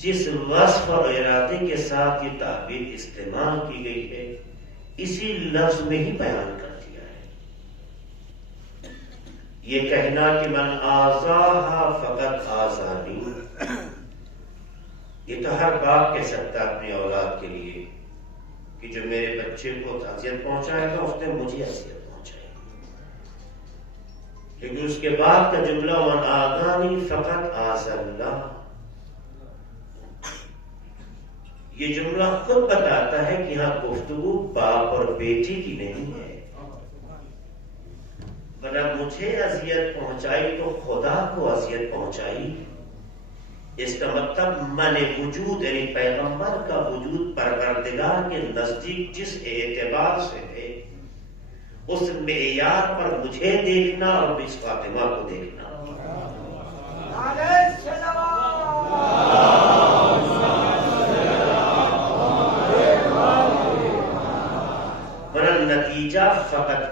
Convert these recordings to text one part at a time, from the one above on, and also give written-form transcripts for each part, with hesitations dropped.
جس وصف اور ارادے کے ساتھ یہ تعبیر استعمال کی گئی ہے اسی لفظ میں ہی بیان کر دیا ہے. یہ کہنا کہ من آذاہا فقط آذانی، یہ تو ہر باپ کہہ سکتا ہے اپنی اولاد کے لیے کہ جو میرے بچے کو اذیت پہنچائے گا اس نے مجھے اذیت پہنچائی. لیکن اس کے بعد کا جملہ من آذانی فقط آذى اللہ، یہ جملہ خود بتاتا ہے کہ یہاں گفتگو باپ اور بیٹی کی نہیں ہے. ورنہ مجھے اذیت پہنچائی تو خدا کو اذیت پہنچائی. اس کا مطلب من وجود یعنی پیغمبر کا وجود پروردگار کے نزدیک جس اعتبار سے ہے اس معیار پر مجھے دیکھنا اور اس فاطمہ کو دیکھنا.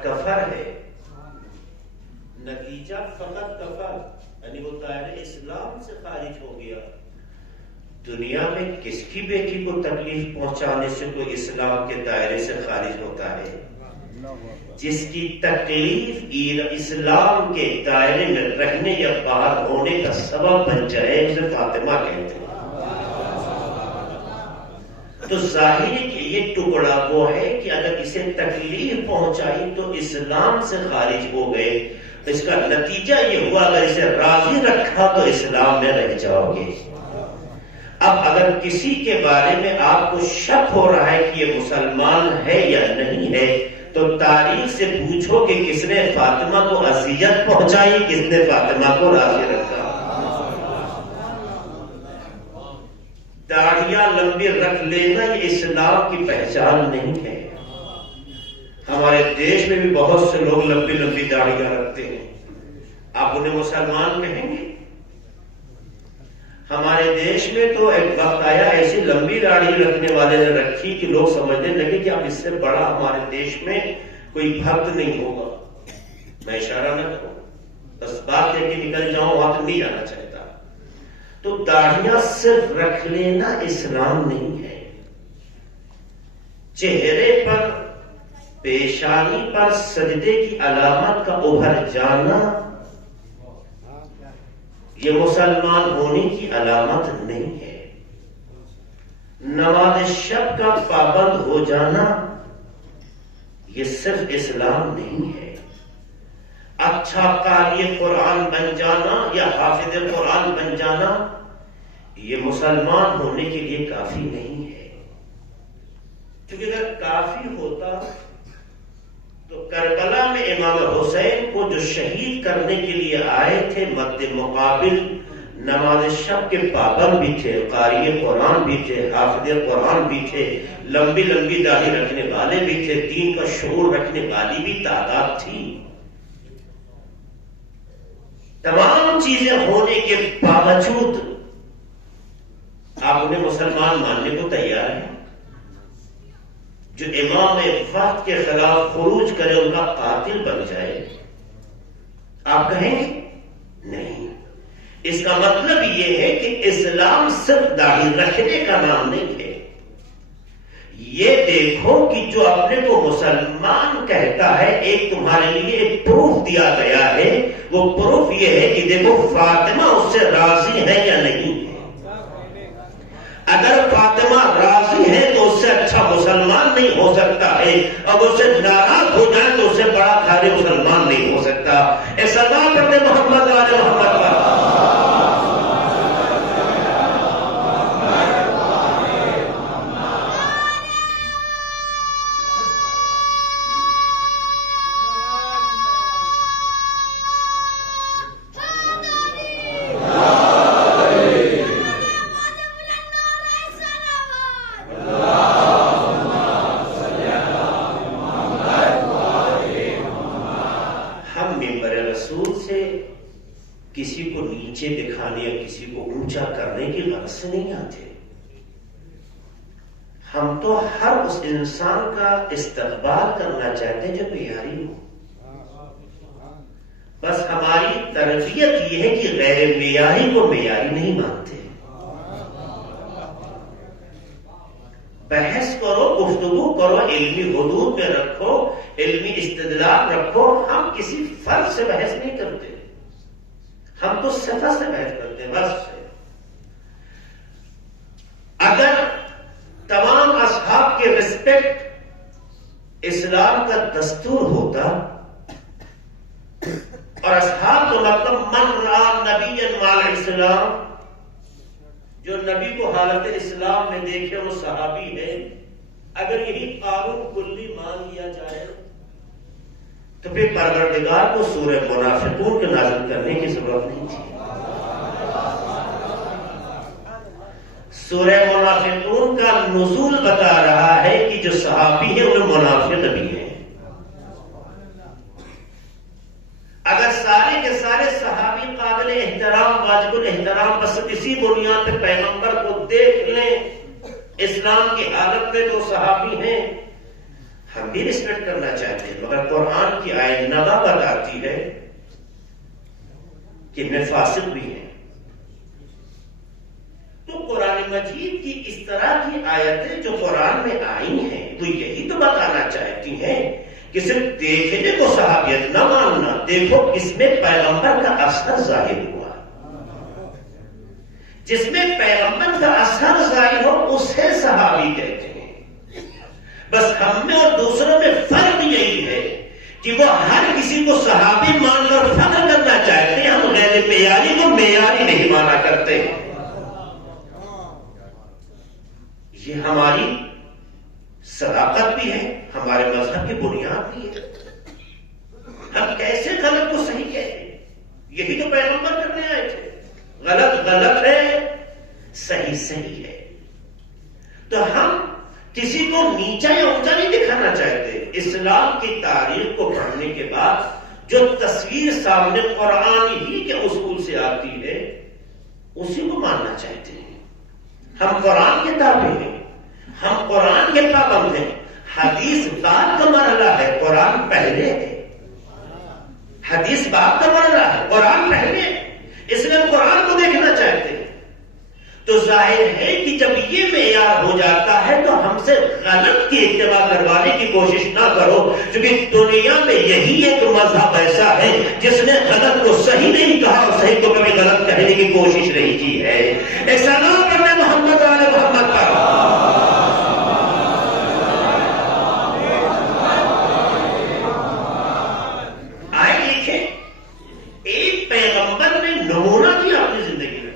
کفر ہے، نتیجہ فقط کفر، یعنی وہ دائرہ اسلام سے خارج ہو گیا۔ دنیا میں کس کی بیٹی کو تکلیف پہنچانے سے کوئی اسلام کے دائرے سے خارج ہوتا ہے؟ جس کی تکلیف اسلام کے دائرے میں رہنے یا باہر ہونے کا سبب بن جائے اسے فاطمہ کہتے ہیں۔ تو ظاہر ہے کہ یہ ٹکڑا وہ ہے کہ اگر اسے تکلیف پہنچائی تو اسلام سے خارج ہو گئے، اس کا نتیجہ یہ ہوا اگر اسے راضی رکھا تو اسلام میں رہ جاؤ گے۔ اب اگر کسی کے بارے میں آپ کو شک ہو رہا ہے کہ یہ مسلمان ہے یا نہیں ہے تو تاریخ سے پوچھو کہ کس نے فاطمہ کو اذیت پہنچائی، کس نے فاطمہ کو راضی رکھا۔ داڑھیاں لمبی رکھ لینا یہ اسلام کی پہچان نہیں ہے۔ ہمارے دیش میں بھی بہت سے لوگ لمبی لمبی داڑھیاں رکھتے ہیں، آپ انہیں مسلمان کہیں گے؟ ہمارے دیش میں تو ایک وقت آیا ایسی لمبی داڑھی رکھنے والے نے رکھی کہ لوگ سمجھنے لگے کہ اب اس سے بڑا ہمارے دیش میں کوئی بھکت نہیں ہوگا۔ میں اشارہ نہ کروں، بس بات ہے کہ نکل جاؤں، وہاں تو نہیں جانا چاہتا۔ تو داڑھیاں صرف رکھ لینا اسلام نہیں ہے۔ چہرے پر، پیشانی پر سجدے کی علامت کا ابھر جانا یہ مسلمان ہونے کی علامت نہیں ہے۔ نماز شب کا پابند ہو جانا یہ صرف اسلام نہیں ہے۔ اچھا قاری قرآن بن جانا یا حافظ قرآن بن جانا یہ مسلمان ہونے کے لیے کافی نہیں ہے۔ کیونکہ اگر کافی ہوتا تو کربلا میں امام حسین کو جو شہید کرنے کے لیے آئے تھے مد مقابل نماز شب کے پابند بھی تھے، قاری قرآن بھی تھے، حافظ قرآن بھی تھے، لمبی لمبی داڑھی رکھنے والے بھی تھے، دین کا شعور رکھنے والی بھی تعداد تھی۔ تمام چیزیں ہونے کے باوجود آپ انہیں مسلمان ماننے کو تیار ہیں؟ جو امام وقت کے خلاف خروج کرے ان کا قاتل بن جائے، آپ کہیں گے نہیں؟ اس کا مطلب یہ ہے کہ اسلام صرف داڑھی رکھنے کا نام نہیں ہے۔ یہ دیکھو کہ جو اپنے کو مسلمان کہتا ہے، ایک تمہارے لیے ایک پروف دیا گیا ہے، وہ پروف یہ ہے کہ دیکھو فاطمہ اس سے راضی ہے یا نہیں ہے۔ اگر فاطمہ راضی ہے تو اس سے اچھا مسلمان نہیں ہو سکتا ہے، اور اس سے ناراض ہو جائے تو اس سے بڑا خالی مسلمان نہیں ہو سکتا۔ اے سلام کرتے محمد آل محمد کا۔ کسی کو نیچے دکھانے یا کسی کو اونچا کرنے کی غرض سے نہیں آتے۔ ہم تو ہر اس انسان کا استقبال کرنا چاہتے ہیں جو معیاری ہو۔ بس ہماری تربیت یہ ہے کہ غیر معیاری کو معیاری نہیں مانتے۔ بحث کرو، گفتگو کرو، علمی حدود میں رکھو، علمی استدلال رکھو۔ ہم کسی فرد سے بحث نہیں کرتے، ہم تو صفت سے بحث کرتے ہیں بس۔ اگر تمام اصحاب کے رسپیکٹ اسلام کا دستور ہوتا، اور اصحاب تو مطلب من رأى نبیا مع الاسلام، جو نبی کو حالت اسلام میں دیکھے وہ صحابی ہے، اگر یہی قانون کلی مان لیا جائے تو پھر پروردگار کو سورہ منافقون کے نازل کرنے کی ضرورت نہیں تھی۔ سورہ منافقون کا نزول بتا رہا ہے کہ جو صحابی ہیں وہ منافق بھی ہیں۔ اگر سارے کے سارے صحابی قابل احترام، واجب الاحترام، بس اسی بنیاد پہ پیغمبر کو دیکھ لیں اسلام کی حالت میں تو صحابی ہیں، ہم بھی رسپیکٹ کرنا چاہتے ہیں، مگر قرآن کی آیت نبا بتاتی ہے کہ میں فاسق بھی ہیں۔ تو قرآن مجید کی اس طرح کی آیتیں جو قرآن میں آئی ہیں وہ یہی تو بتانا چاہتی ہیں کہ صرف دیکھنے کو صحابیت نہ ماننا، دیکھو اس میں پیغمبر کا اثر ظاہر ہوا، جس میں پیغمبر کا اثر ظاہر ہو اسے صحابی کہتے ہیں۔ بس ہم میں اور دوسروں میں فرق یہی ہے کہ وہ ہر کسی کو صحابی مان کر فخر کرنا چاہتے ہیں، ہم غیر معیاری کو معیاری نہیں مانا کرتے۔ یہ ہماری صداقت بھی ہے، ہمارے مذہب کی بنیاد بھی ہے۔ ہم کیسے غلط کو صحیح کہتے ہیں؟ یہی تو پیغمبر کرنے آئے تھے، غلط غلط ہے، صحیح صحیح ہے۔ تو ہم کسی کو نیچا یا اونچا نہیں دکھانا چاہتے۔ اسلام کی تاریخ کو پڑھنے کے بعد جو تصویر سامنے قرآن ہی کے اصول سے آتی ہے اسی کو ماننا چاہتے ہیں۔ ہم قرآن کے تابع ہیں، ہم قرآن کے پابند ہیں۔ حدیث بعد کا مرحلہ ہے، قرآن پہلے ہے۔ حدیث بعد کا مرحلہ ہے، قرآن پہلے ہے، اس لیے ہم قرآن کو دیکھنا چاہتے ہیں۔ تو ظاہر ہے کہ جب یہ معیار ہو جاتا ہے تو ہم سے غلط کی اتباع کروانے کی کوشش نہ کرو، کیونکہ دنیا میں یہی ایک مذہب ایسا ہے جس نے غلط کو صحیح نہیں کہا اور صحیح کو کبھی غلط کہنے کی کوشش نہیں کی ہے۔ ایک سلام پڑھنے محمد والے محمد پر۔ آئے دیکھیں، ایک پیغمبر نے نمونہ کیا اپنی زندگی میں۔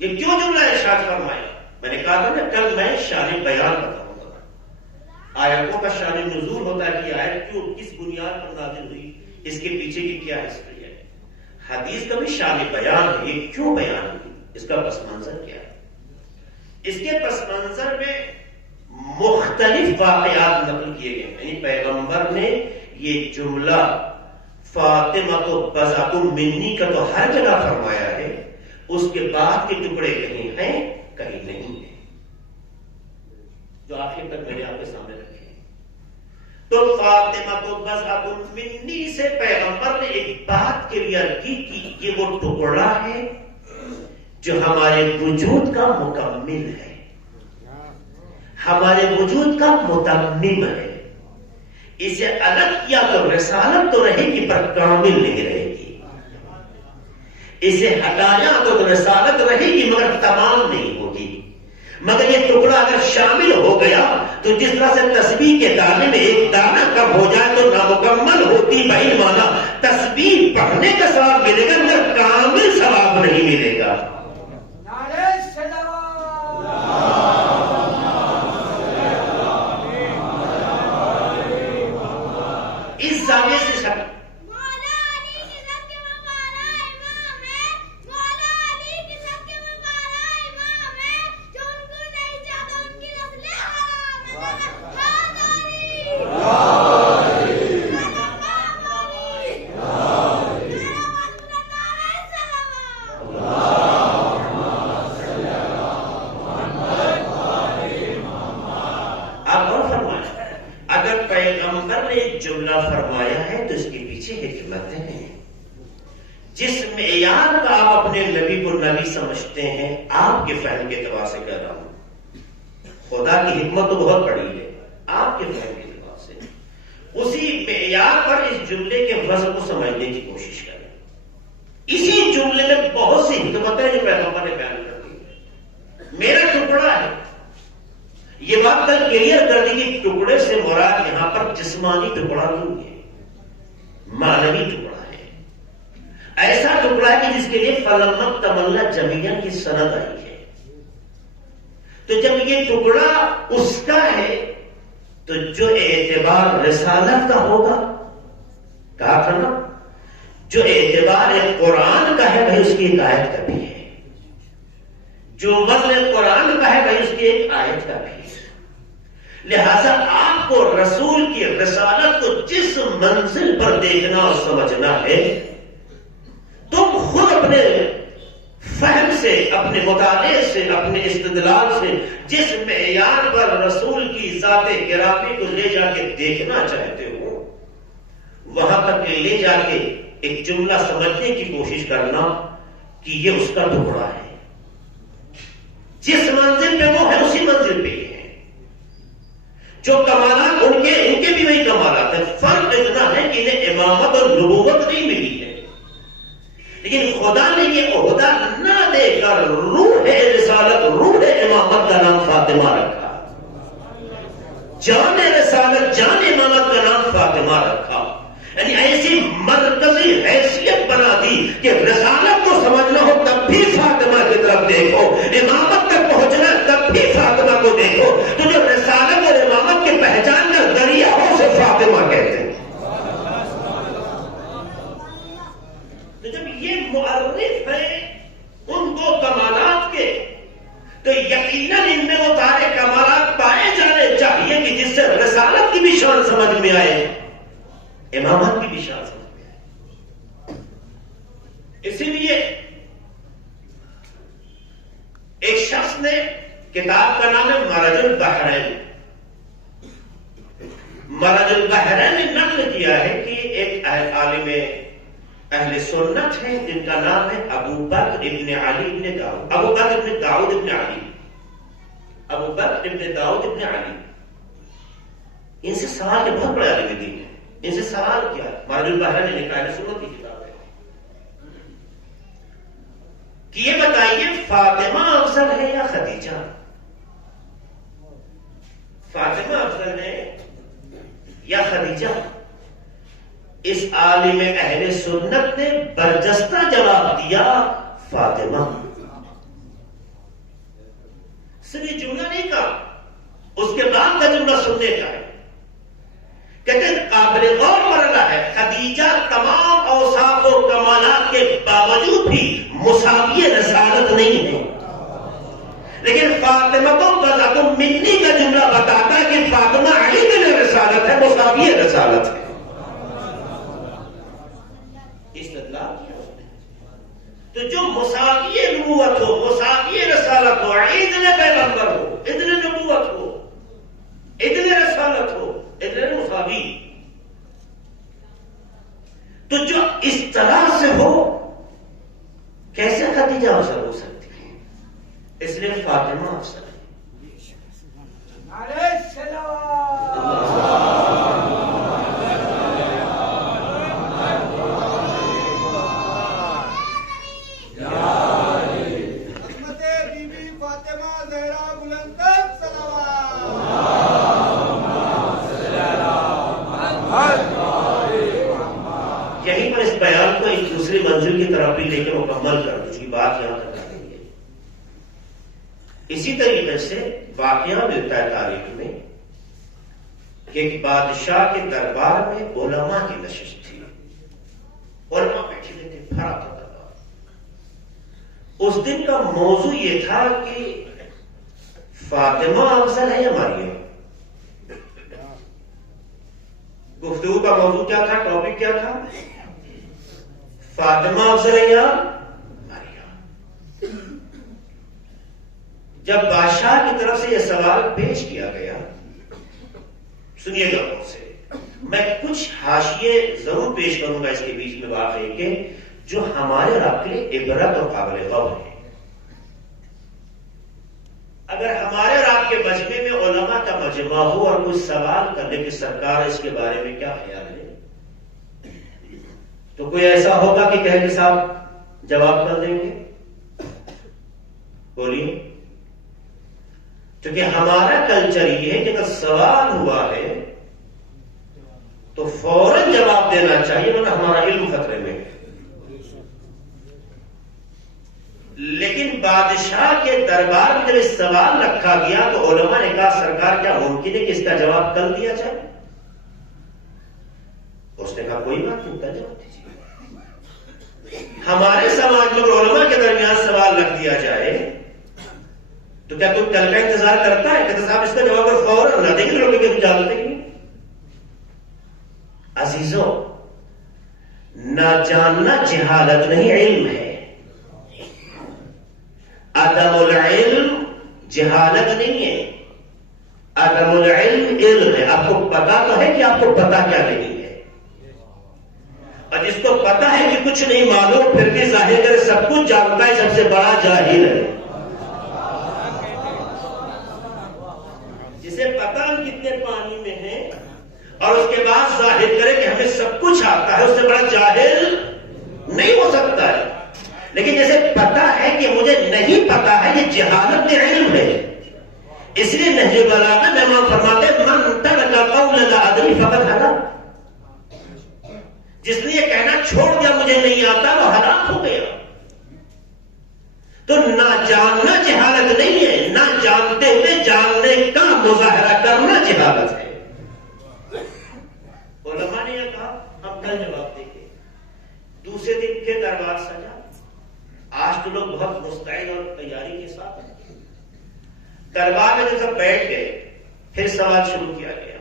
یہ کیوں جملہ ارشاد فرمایا؟ میں نے کہا تھا نا کل میں شان بیان بتاؤں گا، آیتوں کا شان نزول ہوتا ہے کہ آیت کیوں کس بنیاد پر نازل ہوئی، اس کے پیچھے کی کیا ہسٹری ہے۔ حدیث کا بھی شان بیان ہے، یہ کیوں بیان ہوئی، اس کا پس منظر کیا ہے۔ اس کے پس منظر میں مختلف واقعات نقل کیے گئے، یعنی پیغمبر نے یہ جملہ فاطمہ تو بضعۃ منی کا تو ہر جگہ فرمایا ہے، اس کے بعد کے ٹکڑے کہیں ہیں کہیں نہیں ہیں، جو آخر تک میں نے آپ کے سامنے رکھے ہیں۔ تو فاطمہ تو بضعۃ منی سے پیغمبر نے ایک بات کلیئر کی کہ یہ وہ ٹکڑا ہے جو ہمارے وجود کا مکمل ہے، ہمارے وجود کا متمم ہے۔ اسے الگ کیا تو رسالت تو رہے گی پر کامل نہیں رہے گی، اسے ہٹایا تو رسالت رہے گی مگر تمام نہیں ہوگی۔ مگر یہ ٹکڑا اگر شامل ہو گیا تو جس طرح سے تسبیح کے دانے میں ایک دانہ کم ہو جائے تو نامکمل ہوتی بھائی مانا تسبیح پڑھنے کا ثواب ملے گا مگر کامل ثواب نہیں ملے گا۔ اس زاویے سے جملہ فرمایا ہے تو اس کے پیچھے حکمتیں ہیں۔ جس معیار کا آپ اپنے نبی کو نبی سمجھتے ہیں، آپ کے فہم کے اعتبار سے کہہ رہا ہوں، خدا کی حکمت تو بہت بڑی ہے، آپ کے فہم کے اعتبار سے اسی معیار پر اس جملے کے وزن کو سمجھنے کی کوشش کریں۔ اسی جملے میں بہت سی حکمتیں جو پیغمبر نے بیان کر دی۔ میرا ٹکڑا ہے، یہ بات کل کلیئر کر دی کہ ٹکڑے سے مراد یہاں پر جسمانی ٹکڑا نہیں ہے، معنوی ٹکڑا ہے۔ ایسا ٹکڑا ہے کہ جس کے لیے فلمت تمنا جمیعن کی سند آئی ہے۔ تو جب یہ ٹکڑا اس کا ہے تو جو اعتبار رسالت کا ہوگا، کہا تھا نا جو اعتبار قرآن کا ہے بھائی اس کی ایک آیت کا بھی ہے، جو وزن قرآن کا ہے بھائی اس کی ایک آیت کا بھی ہے۔ لہذا آپ کو رسول کی رسالت کو جس منزل پر دیکھنا اور سمجھنا ہے، تم خود اپنے فہم سے سے، اپنے مطالعے سے، اپنے استدلال سے جس معیار پر رسول کی ذات گرامی کو لے جا کے دیکھنا چاہتے ہو، وہاں تک لے جا کے ایک جملہ سمجھنے کی کوشش کرنا کہ یہ اس کا ٹکڑا ہے. جس منزل پہ وہ ہے اسی منزل پہ یہ ہے. جو کمالات ان کے بھی وہی کمالات ہیں. فرق اتنا ہے کہ انہیں امامت اور نبوت نہیں ملی ہے، لیکن خدا نے یہ عہدہ نہ دے کر روح رسالت، روح امامت کا نام فاطمہ رکھا. جان رسالت، جان امامت کا نام فاطمہ رکھا. یعنی ایسی مرکزی حیثیت بنا دی کہ رسالت کو سمجھنا ہو تب بھی فاطمہ کی طرف دیکھو، امامت تک پہنچنا تب بھی فاطمہ کو دیکھو. تو جو رسالت اور امامت کے پہچان کا ذریعہ ہو اسے فاطمہ کہتے ہیں. تو جب یہ معرف ہے ان دو کمالات کے، تو یقیناً ان میں وہ سارے کمالات پائے جانے چاہیے کہ جس سے رسالت کی بھی شان سمجھ میں آئے، امامت کی بھی شان سمجھ میں آئے. اسی لیے ایک شخص نے، کتاب کا نام ہے مرج البحرین، مرج البحرین نے نقل کیا ہے کہ ایک عالم اہل سنت ہے جن کا نام ہے ابو بکر ابن علی ابن داؤد، ابو بکر ابن داؤد ابن علی، ابو بکر ابن داؤد ابن علی. ان سے سوال کے بہت بڑے عالم دین ہیں. ان سے سوال کیا، مرج البحرین نے لکھا ہے، سنت کی کتاب ہے، کہ یہ بتائیے فاطمہ افضل ہے یا خدیجہ؟ فاطمہ افضل ہے یا خدیجہ؟ اس عالم اہل سنت نے برجستہ جواب دیا فاطمہ. صرف یہ جملہ نہیں کہا، اس کے بعد کا جملہ سننے کا ہے. کہتے ہیں قابل غور مرحلہ ہے، خدیجہ تمام اوصاف و کمالات کے باوجود بھی مساوی رسالت نہیں ہے، لیکن فاطمہ تو بذات منی کا جملہ بتاتا ہے کہ فاطمہ علی میں رسالت ہے، مساوی رسالت ہے. استدلال کیا اس نے. تو جو مساوی نبوت ہو، مساوی رسالت ہو، ادن پیغمبر ہو، ادن نبوت ہو، ادن رسالت ہو، ادن مساوی، تو جو اس طرح سے ہو کیسے خدیجہ افضل ہو سکتی ہے؟ اس لیے فاطمہ افضل ہے. علیہ السلام. یہیں پر اس بیان کو ایک دوسری منزل کی طرف بھی لے کے مکمل کر دیں کہ بات یہاں تک آ گئی ہے. اسی طریقے سے واقعہ ملتا ہے تاریخ میں کہ ایک بادشاہ کے دربار میں علماء کی نشست تھی. علماء بیٹھے ہوئے تھے، بھرا تھا دربار. اس دن کا موضوع یہ تھا کہ فاطمہ افضل ہے یا مریم. گفتگو کا موضوع کیا تھا، ٹاپک کیا تھا؟ فاطمہ افضل ہے یا مریم. جب بادشاہ کی طرف سے یہ سوال پیش کیا گیا، سنیے گا غور سے، میں کچھ حاشیے ضرور پیش کروں گا اس کے بیچ میں واقعے کے جو ہمارے رب کے لیے عبرت اور قابل غور ہے. اگر ہمارے اور آپ کے مجمع میں علماء کا مجمع ہو اور کوئی سوال کرنے کی سرکار اس کے بارے میں کیا خیال ہے، تو کوئی ایسا ہوگا کہ کہہ کے صاحب جواب کر دیں گے؟ بولیے. کیونکہ ہمارا کلچر یہ ہے کہ اگر سوال ہوا ہے تو فوراً جواب دینا چاہیے، ورنہ ہمارا علم خطرے میں ہے. لیکن بادشاہ کے دربار میں جب اس سوال رکھا گیا تو علماء نے کہا سرکار کیا ممکن ہے کہ اس کا جواب کل دیا جائے؟ اس نے کہا کوئی بات نہیں، کل جواب دیجیے. ہمارے سماج میں علماء کے درمیان سوال رکھ دیا جائے تو کیا کوئی کل کا انتظار کرتا ہے کہ صاحب اس کا جواب اور فوراً نہ دیں گے؟ لوگوں کے جانتے ہی. عزیزوں، نہ جاننا جہالت نہیں، علم ہے. آپ کو پتا تو ہے کہ آپ کو پتا کیا نہیں ہے، اور جس کو پتا ہے کہ کچھ نہیں معلوم پھر بھی ظاہر کرے سب کچھ جانتا ہے، سب سے بڑا جاہل ہے۔ جسے پتا ہم کتنے پانی میں ہیں اور اس کے بعد ظاہر کرے کہ ہمیں سب کچھ آتا ہے، اس سے بڑا جاہل نہیں ہو سکتا ہے۔ لیکن جیسے پتا ہے کہ مجھے نہیں پتا ہے، یہ جہالت علم ہے۔ اس لیے نہج البلاغہ میں امام فرماتے ہیں من ترک قول لا ادری فقد ہلاک، جس نے یہ کہنا چھوڑ دیا مجھے نہیں آتا وہ ہلاک ہو گیا۔ تو نہ جاننا جہالت نہیں ہے، نہ جانتے ہوئے جاننے کا مظاہرہ کرنا جہالت ہے۔ علماء نے یہ کہا، ہم کل جواب دیں گے۔ دوسرے دن پھر دربار سجا، آج تو لوگ بہت مستعد اور تیاری کے ساتھ ہیں۔ دربار میں جب سب بیٹھ گئے پھر سوال شروع کیا گیا،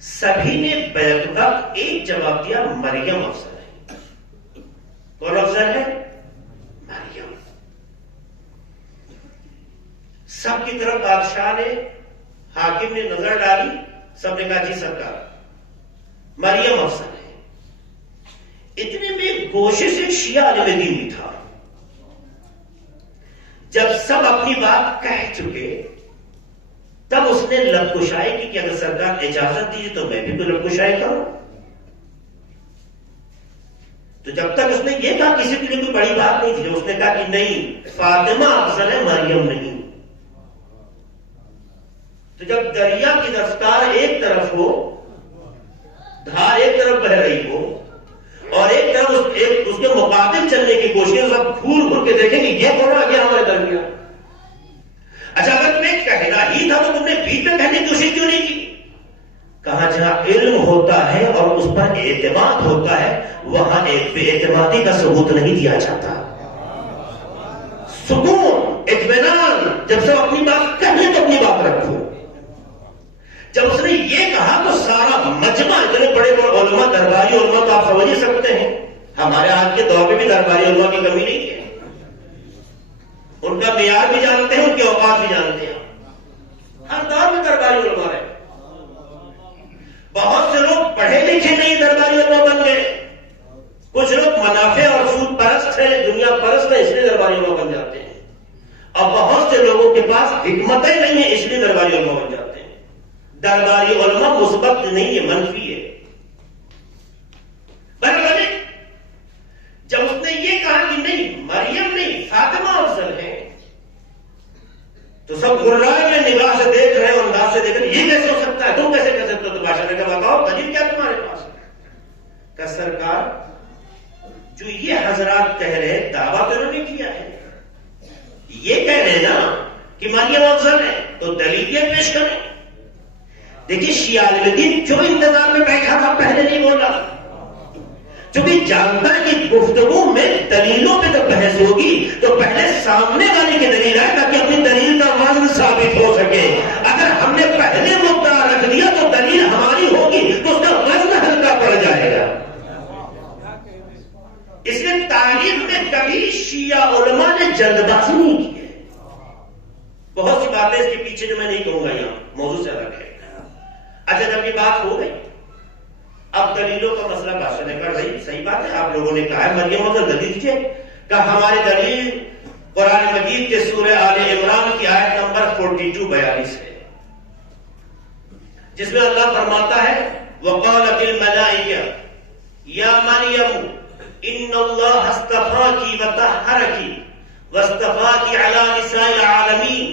سبھی نے بیک وقت ایک جواب دیا، مریم افضل ہے۔ کون افضل ہے؟ مریم۔ سب کی طرف بادشاہ نے، حاکم نے نظر ڈالی، سب نے کہا جی سرکار مریم افضل ہے۔ اتنے میں گوشے سے شیعہ عالم دین بھی تھا۔ جب سب اپنی بات کہہ چکے تب اس نے لب کشائی کی کہ اگر سرکار اجازت دیجیے تو میں بھی کوئی لب کشائی کروں۔ تو جب تک اس نے یہ کہا کسی کے لیے کوئی بڑی بات نہیں تھی، اس نے کہا کہ نہیں فاطمہ افضل ہے، مریم نہیں۔ تو جب دریا کی رفتار ایک طرف ہو، دھار ایک طرف بہ رہی ہو اور ایک طرف اس کے مقابل چلنے کی کوشش، سب گھور گھور کے دیکھیں گے یہ کون آ گیا ہمارے درمیان۔ اچھا اگر تمہیں کہنا ہی تھا تو تم نے بیچ میں کہنے کی کوشش کیوں نہیں کی؟ کہاں جہاں علم ہوتا ہے اور اس پر اعتماد ہوتا ہے وہاں ایک بے اعتمادی کا ثبوت نہیں دیا جاتا۔ سکون، اطمینان، جب سب اپنی بات کہیں تو اپنی بات رکھو۔ جب اس نے یہ کہا تو سارا مجمع، اتنے بڑے بڑے علماء، درباری علماء تو آپ سمجھ ہی سکتے ہیں، ہمارے آج کے دور میں بھی درباری علماء کی کمی نہیں ہے، ان کا معیار بھی جانتے ہیں، ان کے اوقات بھی جانتے ہیں، ہر دور میں درباری علماء ہے۔ بہت سے لوگ پڑھے لکھے نہیں درباری علماء بن گئے، کچھ لوگ منافع اور سود پرست ہیں، دنیا پرست ہیں، اس لیے درباری علماء بن جاتے ہیں، اور بہت سے لوگوں کے پاس حکمتیں نہیں ہیں اس لیے درباری علماء بن جاتے ہیں۔ درباری علماء مثبت نہیں ہے، منفی ہے۔ برابر ہے؟ جب اس نے یہ کہا کہ نہیں مریم نہیں فاطمہ افضل ہے تو سب غرائے میں نگاہ سے دیکھ رہے ہیں، انداز سے دیکھ رہے ہیں، یہ کیسے ہو سکتا ہے، تم کیسے کہہ سکتے ہو؟ تو بادشاہ نے کہا بتاؤ دلیل کیا تمہارے پاس؟ کہ سرکار جو یہ حضرات کہہ رہے ہیں دعویٰ تو انہوں نے کیا ہے، یہ کہہ رہے ہیں نا کہ مریم افضل ہے تو دلیل یہ پیش کریں۔ دیکھیے شیعہ عالم دین کیوں انتظار میں بیٹھا تھا، پہلے نہیں بولا، چونکہ جانتا ہے کہ گفتگو میں دلیلوں پہ جب بحث ہوگی تو پہلے سامنے والے کی دلیل ہے تاکہ اپنی دلیل کا وزن ثابت ہو سکے۔ اگر ہم نے پہلے مدعا رکھ دیا تو دلیل ہماری ہوگی تو اس کا وزن ہلکا پڑ جائے گا۔ اس لیے تاریخ میں کبھی شیعہ علماء نے جلد بازی نہیں کی ہے۔ بہت سی باتیں اس کے پیچھے جو میں نہیں کہوں گا، یہاں موضوع سے الگ ہے۔ اچھا جب یہ بات ہو گئی اب دلیلوں کا مسئلہ بادشاہ نے کہا بھائی صحیح بات ہے، آپ لوگوں نے کہا ہے مریم افضل، دلیل دیجیے۔ کہ ہماری دلیل قرآن مجید کے سورہ آل عمران کی آیت نمبر 42-42 ہے، جس میں اللہ فرماتا ہے وَقَالَتِ الْمَلَائِكَةُ يَا مَرْيَمُ إِنَّ اللَّهَ اصْطَفَاكِ وَطَهَّرَكِ وَاصْطَفَاكِ عَلَى نِسَاءِ الْعَالَمِينَ۔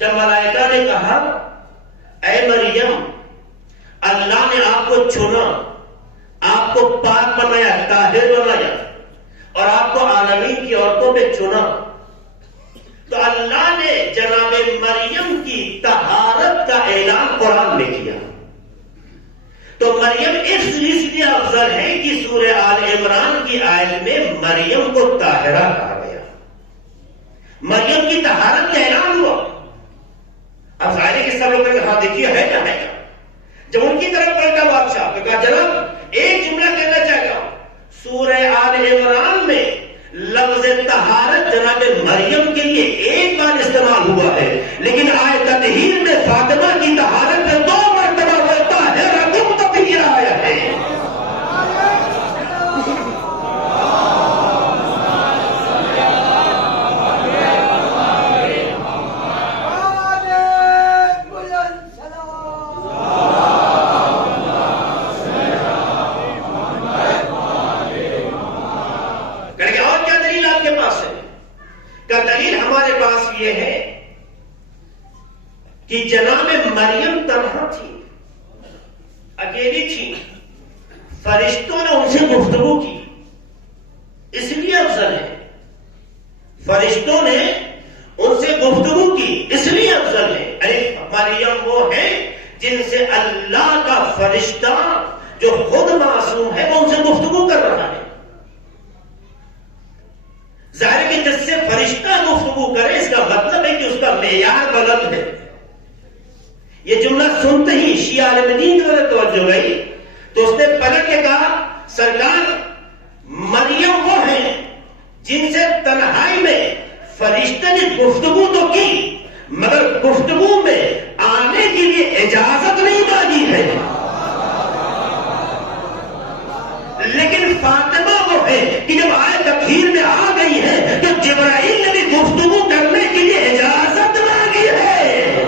جب ملائکہ نے کہا اے مریم اللہ نے آپ کو چنا، آپ کو پاک بنایا، طاہر بنایا اور آپ کو عالمین کی عورتوں پہ چنا، تو اللہ نے جناب مریم کی طہارت کا اعلان قرآن میں کیا۔ تو مریم اس لیے افضل ہے کہ سورہ آل عمران کی آیت میں مریم کو طاہرہ کہا گیا، مریم کی طہارت کا اعلان ہوا۔ اب ظاہر ہے کہ سب لوگ کہتے ہیں ہاں دیکھیے ہے کیا ہے کیا۔ جب ان کی طرف پلٹا بادشاہ تو کہا جناب ایک جملہ کہنا چاہتا ہوں، سورہ آل عمران میں لفظ طہارت جناب مریم کے لیے ایک بار استعمال ہوا ہے، لیکن آیت تطہیر میں فاطمہ کی طہارت میں 2 کا دلیل ہمارے پاس یہ ہے کہ جناب مریم تنہا تھی، اکیلی تھی، فرشتوں نے ان سے گفتگو کی، اس لیے افضل ہے۔ فرشتوں نے ان سے گفتگو کی اس لیے افضل ہے۔ ارے مریم وہ ہے جن سے اللہ کا فرشتہ جو خود معصوم ہے وہ ان سے گفتگو کر رہا ہے۔ ظاہر کہ جس سے فرشتہ گفتگو کرے اس کا مطلب ہے کہ اس کا معیار بلند ہے۔ یہ جملہ سنتے ہی شیعہ عالم دین کی طرف توجہ گئی تو اس نے پلٹ کے کہا سرکار مریم وہ ہیں جن سے تنہائی میں فرشتے نے گفتگو تو کی مگر گفتگو میں آنے کے لیے اجازت نہیں مانگی ہے، لیکن فاطمہ وہ ہے کہ جب آیت تطہیر میں آ گئی ہے تو جبرائیل نے بھی گفتگو کرنے کے لیے اجازت مانگی ہے،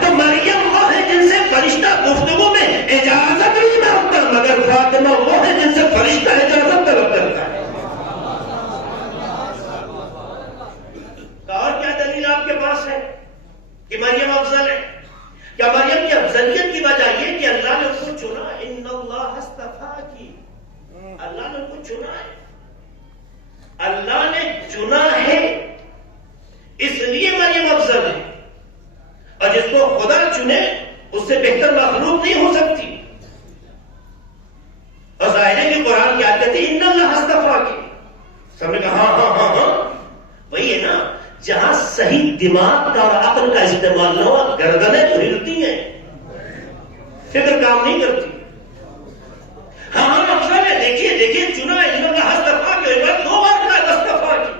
تو مریم وہ ہے جن سے فرشتہ گفتگو میں اجازت نہیں مانگتا مگر فاطمہ وہ ہے جن سے فرشتہ اجازت طلب کرتا ہے۔ اور کیا دلیل آپ کے پاس ہے کہ مریم افضل ہے؟ کیا مریم کی افضلیت کی وجہ یہ کہ اللہ نے اس کو چنا؟ ان اللہ اصطفاکی، اللہ نے ان کو چنا ہے، اللہ نے چنا ہے اس لیے مریم افضل ہے، اور جس کو خدا چنے اس سے بہتر مخلوق نہیں ہو سکتی۔ اور ظاہر ہے کہ قرآن کیا کہتے ہیں ان اللہ اصطفاکی، سب نے کہا ہاں ہاں ہاں ہاں، وہی ہے نا جہاں صحیح دماغ کا اور عقل کا استعمال نہ ہو گردنیں تو ہلتی ہیں، فکر کام نہیں کرتی۔ ہاں ہاں افضل ہے، دیکھیے دیکھیے چنا ہے ان اللہ اصطفاکی، ایک بار دو بار کہا اصطفاکی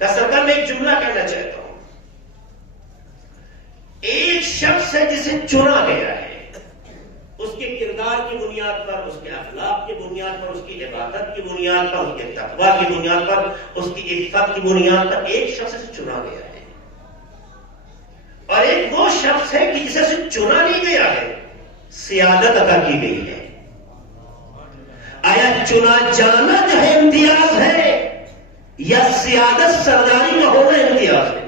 کا۔ سرکار میں ایک جملہ کہنا چاہتا ہوں، ایک شخص ہے جسے چنا گیا ہے، اس کے کردار کی بنیاد پر، اس کے اخلاق کی بنیاد پر، اس کی عبادت کی بنیاد پر، اس کے تقوی کی بنیاد پر، اس کی عفت کی بنیاد پر ایک شخص سے چنا گیا ہے، اور ایک وہ شخص ہے کہ جسے سے چنا نہیں گیا ہے، سیادت عطا کی گئی ہے۔ آیا چنا جانا جو ہے امتیاز ہے یا سیادت سرداری کا ہونا امتیاز ہے؟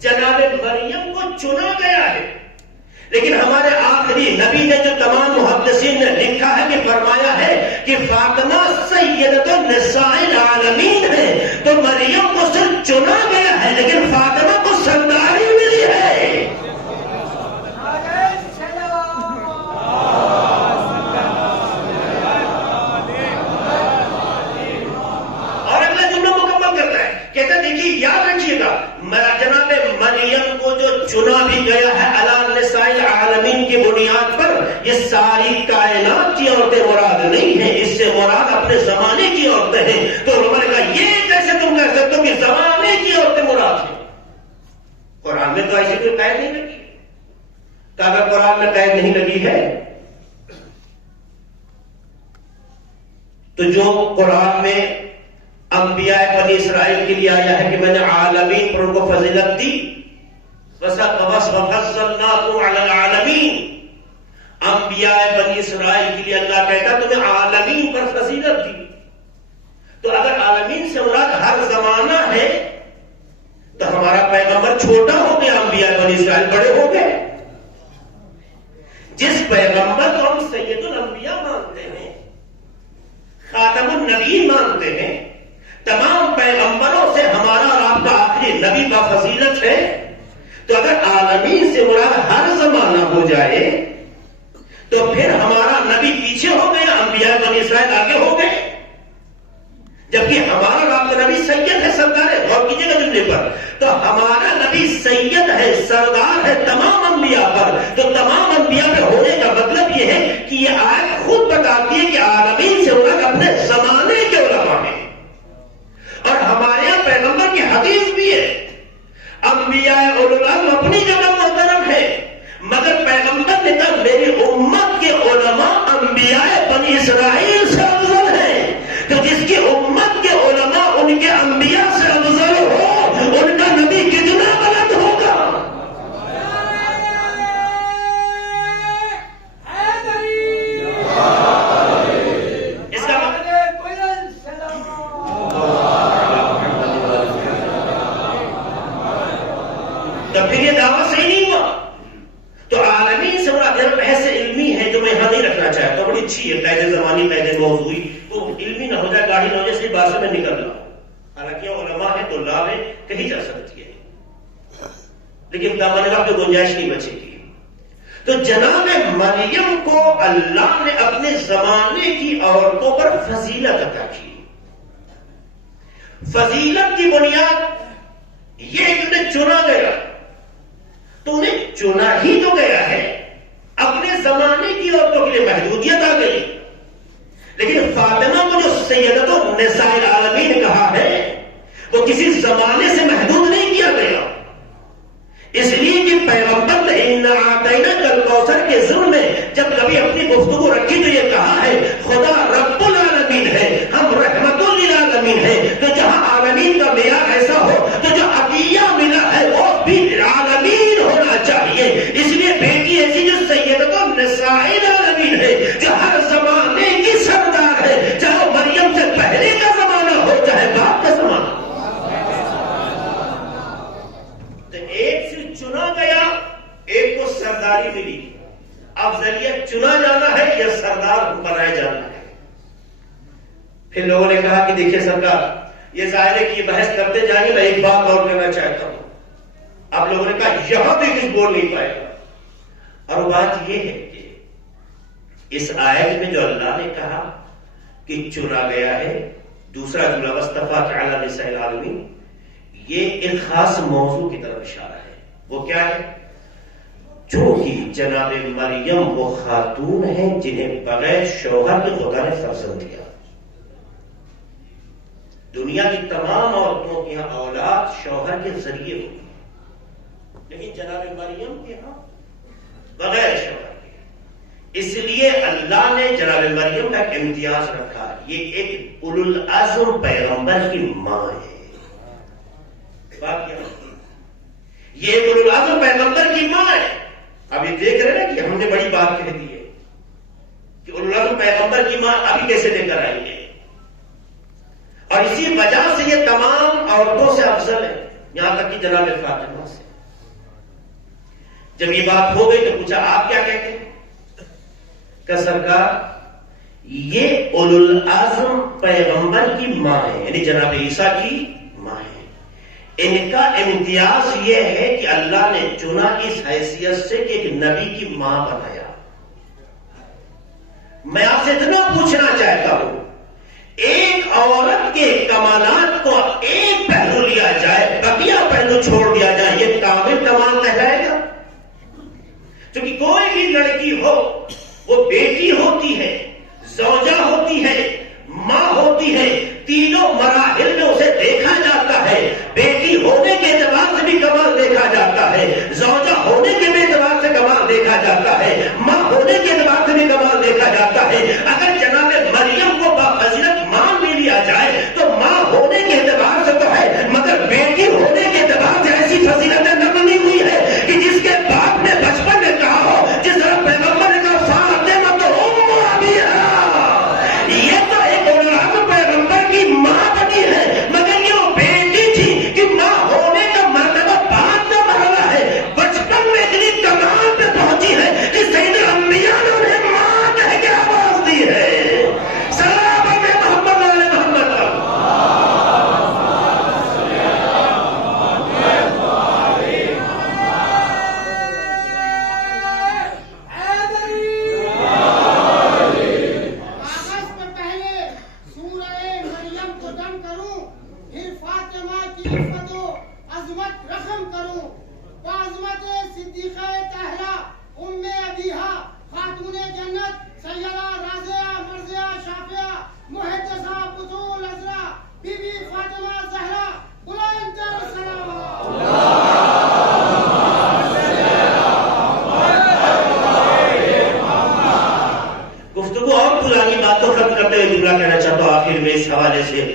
جناب مریم کو چنا گیا ہے، لیکن ہمارے آخری نبی نے جو تمام محدثین نے لکھا ہے کہ فرمایا ہے کہ فاطمہ سیدۃ النساء العالمین ہے، تو مریم کو صرف چنا گیا ہے لیکن فاطمہ کو سرداری ملی ہے۔ اور اگلا جملہ مکمل کرتا ہے، کہتا ہے دیکھیے یاد رکھیے گا جناب مریم کو جو چنا بھی گیا ہے علی نساء العالمین کی بنیاد پر، یہ ساری کائنات کی عورتیں مراد نہیں ہیں، اس سے مراد اپنے زمانے کی عورتیں ہیں۔ تو انہوں نے کہا یہ کیسے تم کہہ سکتے ہو کہ زمانے کی عورتیں مراد ہیں؟ قرآن میں تو ایسی کوئی قید نہیں لگی، اگر قرآن میں قید نہیں لگی ہے تو جو قرآن میں انبیاء بنی اسرائیل کے لیے آیا ہے کہ میں نے عالمین پر ان کو فضیلت دی، وَفَضَّلْنَاكُمْ عَلَى الْعَالَمِينَ، انبیاء بنی اسرائیل کے لیے اللہ کہتا تمہیں عالمین پر فضیلت دی، تو اگر عالمین سے مراد ہر زمانہ ہے تو ہمارا پیغمبر چھوٹا ہو گیا، انبیاء بنی اسرائیل بڑے ہو گئے۔ جس پیغمبر کو ہم سید الانبیاء مانتے ہیں، خاتم النبی مانتے ہیں، تمام پیغمبروں سے ہمارا اور آپ کا آخری نبی کا فضیلت ہے، تو اگر عالمین سے مراد ہر زمانہ ہو جائے تو پھر ہمارا نبی پیچھے ہو گیا، انبیاء بنی اسرائیل آگے ہو گئے، جبکہ ہمارا اور آپ کا نبی سید ہے، سردار ہے۔ غور کیجیے گا جملے پر، تو ہمارا نبی سید ہے، سردار ہے تمام انبیاء پر، تو تمام انبیاء پہ ہونے کا مطلب یہ ہے کہ یہ آیت خود بتاتی ہے کہ عالمین سے مراد اپنے زمانے کے علماء ہیں، اور ہمارے یہاں پیغمبر کی حدیث بھی ہے، انبیاء علماء اپنی جگہ محترم ہے، مگر پیغمبر نے کہا میری امت کے علماء انبیاء بنی اسرائیل سے افضل ہیں، تو جس کی امت کے علماء ان کے انبیاء سے افضل ہو، ان کا نبی کتنا بلند ہوگا۔ تو پھر یہ دعویٰ صحیح نہیں ہوا. تو عالمین سے بڑا بحث علمی ہے جو میں یہاں نہیں رکھنا چاہتا. بڑی اچھی ہے، قید زمانی قید موضوعی، وہ علمی نہ ہو جائے، گاڑی نہ ہو جائے، اس بات سے میں نکل رہا ہوں. حالانکہ علماء ہے تو لا ہے، کہی جا سکتی ہے، لیکن دامنگاہ پہ گنجائش نہیں بچے گی. تو جناب مریم کو اللہ نے اپنے زمانے کی عورتوں پر فضیلت عطا کی. فضیلت کی بنیاد یہ کہ انہیں چنا گیا، تو انہیں چنا ہی تو گیا ہے. اپنے زمانے کی عورتوں کے لیے محدودیت آ گئی، لیکن فاطمہ کو جو سیدۃ النساء العالمین کہا ہے وہ کسی زمانے سے محدود نہیں کیا گیا. اس لیے کہ پیغمبر نے اِنَّا أَعْطَيْنَاكَ الْكَوْثَرَ کے ضمن میں جب کبھی اپنی گفتگو رکھی تو یہ کہا ہے خدا رب العالمین ہے، ہم رحمت للعالمین ہے. تو جہاں عالمین کا معیار ایسا ہو تو جو عطیہ ملا ہے وہ بھی عالمین ہونا چاہیے. اس لیے بیٹی ایسی جو سیدۃ النساء العالمین ہے، جو ہر زمانے کی سردار ہے، چاہے مریم سے پہلے کا زمانہ ہو چاہے بعد کا زمانہ. ایک سے چنا گیا، ایک کو سرداری ملی. افضلیت چنا جانا ہے یا سردار بنائے جانا ہے. پھر لوگوں نے کہا کہ دیکھیے سرکار، یہ ظاہر ہے کہ یہ بحث کرتے جائیں گے، میں ایک بات اور کرنا چاہتا ہوں. اب لوگوں نے کہا یہاں بھی کچھ بول نہیں پائے گا. اور بات یہ ہے کہ اس آیت میں جو اللہ نے کہا کہ چنا گیا ہے، دوسرا جملہ وَاصْطَفَاكَ عَلَى نِسَاءِ الْعَالَمِينَ، یہ ایک خاص موضوع کی طرف اشارہ ہے. وہ کیا ہے؟ چونکہ جناب مریم وہ خاتون ہیں جنہیں بغیر شوہر کے خدا نے فرزند دیا. دنیا کی تمام عورتوں کے یہاں اولاد شوہر کے ذریعے ہوئی، لیکن جناب مریم کے یہاں بغیر شوہر کے. اس لیے اللہ نے جناب مریم کا ایک امتیاز رکھا. یہ ایک اولو العزم پیغمبر کی ماں ہے. یہ اولو العزم پیغمبر کی ماں ہے. ابھی دیکھ رہے ہیں کہ ہم نے بڑی بات کہہ دی ہے کہ اولو العزم پیغمبر کی ماں ابھی کیسے لے کر آئی ہے. اور اسی وجہ سے یہ تمام عورتوں سے افضل ہے، یہاں تک کہ جناب فاطمہ سے. جب یہ بات ہو گئی تو پوچھا آپ کیا کہتے ہیں؟ کہ سرکار یہ اولو العزم پیغمبر کی ماں ہے، یعنی جناب عیسیٰ کی ماں ہے. ان کا امتیاز یہ ہے کہ اللہ نے چنا اس حیثیت سے کہ ایک نبی کی ماں بنایا. میں آپ سے اتنا پوچھنا چاہتا ہوں، ایک عورت کے کمالات کو ایک پہلو لیا جائے، بقیہ پہلو چھوڑ دیا جائے، یہ کامل کمال کہلائے گا؟ کیونکہ کوئی بھی لڑکی ہو وہ بیٹی ہوتی ہے، زوجہ ہوتی ہے، ماں ہوتی ہے. تینوں مراحل میں اسے دیکھا جاتا ہے. بیٹی ہونے کے اعتبار سے بھی کمال دیکھا جاتا ہے، زوجہ ہونے کے بھی اعتبار سے کمال دیکھا جاتا ہے، ماں ہونے کے اعتبار سے بھی کمال دیکھا جاتا ہے. اگر جناب مریم کو بافضیلت ماں میں لیا جائے تو ماں ہونے کے اعتبار سے تو ہے، مگر بیٹی ہونے کے اعتبار سے ایسی فضیلتیں نہ بنی ہوئی ہے کہ جس کے باپ نے بچپن میں کہا ہو، جس طرح پیغمبر نے کہا فاطمہ تو ام ابیہا، یہ تو ایک پیغمبر کی ماں بنی ہے، مگر یہ وہ بیٹی تھی کہ ماں ہونے کا مرتبہ بعد کا مرحلہ ہے. بچپن میں اتنی کمال پہ پہنچی ہے کہ سید الانبیاء نے انہیں ماں کہہ کے آواز دی ہے. صحابہ میں محمد علیہ محمد کہنا چاہتا ہوں آخر میں اس حوالے سے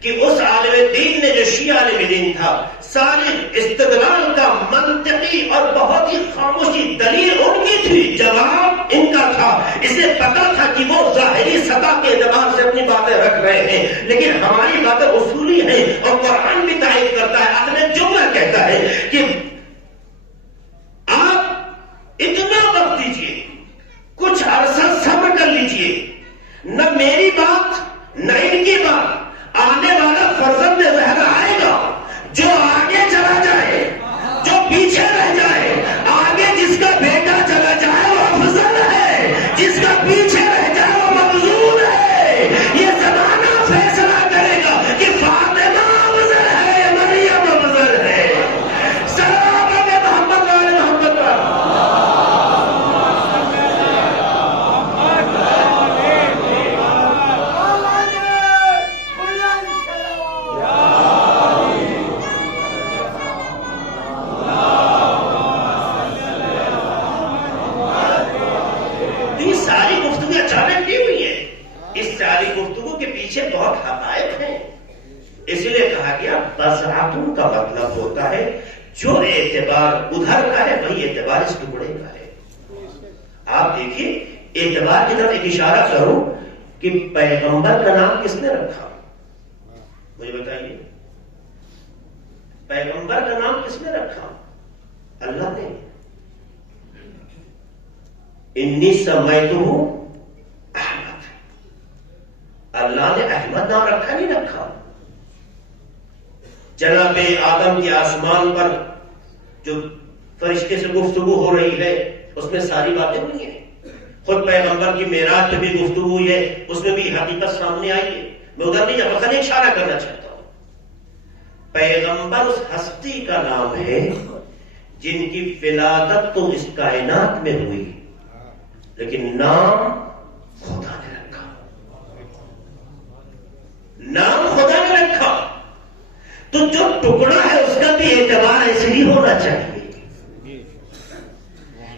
کہ اس عالم دین نے جو شیعہ عالم دین تھا، سارے استدلال کا منطقی اور بہت ہی خاموشی دلیل ان کی تھی، جواب ان کا تھا. اسے پتا تھا کہ وہ ظاہری سطح کے اعتبار سے اپنی باتیں رکھ رہے ہیں، لیکن ہماری باتیں اصولی ہیں اور قرآن بھی تائید کرتا ہے. اپنے جملہ کہتا ہے کہ اس لیے کہا گیا بضعۃ کا مطلب ہوتا ہے جو اعتبار ادھر کا ہے وہی اعتبار اس ٹکڑے کا ہے. آپ دیکھیے اعتبار کی طرف ایک اشارہ کروں کہ پیغمبر کا نام کس نے رکھا؟ مجھے بتائیے، پیغمبر کا نام کس نے رکھا؟ اللہ نے. انی سمیتہ احمد، اللہ نے احمد نام رکھا نہیں رکھا. جناب آدم کے آسمان پر جو فرشتے سے گفتگو ہو رہی ہے اس میں ساری باتیں ہوئی ہیں. خود پیغمبر کی معراج پہ بھی گفتگو ہوئی ہے، اس میں بھی حقیقت سامنے آئی ہے. میں ادھر نہیں جاتا، خالی اشارہ کرنا چاہتا ہوں. پیغمبر اس ہستی کا نام ہے جن کی ولادت تو اس کائنات میں ہوئی لیکن نام خدا نے رکھا. نام خدا نے رکھا تو جو ٹکڑا ہے اس کا بھی اعتبار ایسے ہی ہونا چاہیے.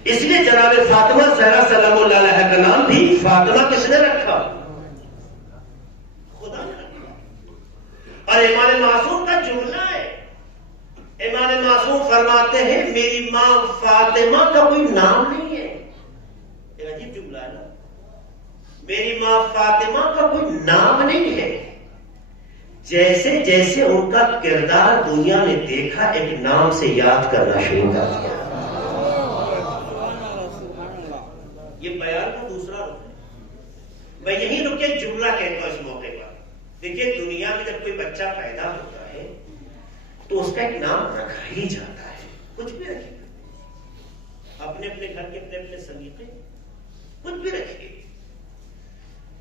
اس لیے جناب فاطمہ زہرا سلام اللہ علیہ کا نام بھی فاطمہ کس نے رکھا؟ خدا نے رکھا. اور امام معصوم کا جملہ ہے، امام معصوم فرماتے ہیں میری ماں فاطمہ کا کوئی نام نہیں ہے. ایک عجیب جملہ ہے نا، میری ماں فاطمہ کا کوئی نام نہیں ہے. جیسے جیسے ان کا کردار دنیا نے دیکھا ایک نام سے یاد کرنا شروع کر دیا. یہ بیان کا دوسرا رخ ہے. میں یہی رک کے جملہ کہتا ہوں اس موقع پر. دیکھیے دنیا میں جب کوئی بچہ پیدا ہوتا ہے تو اس کا ایک نام رکھا ہی جاتا ہے. کچھ بھی رکھیے، اپنے اپنے گھر کے اپنے اپنے سلیقے، کچھ بھی رکھیے.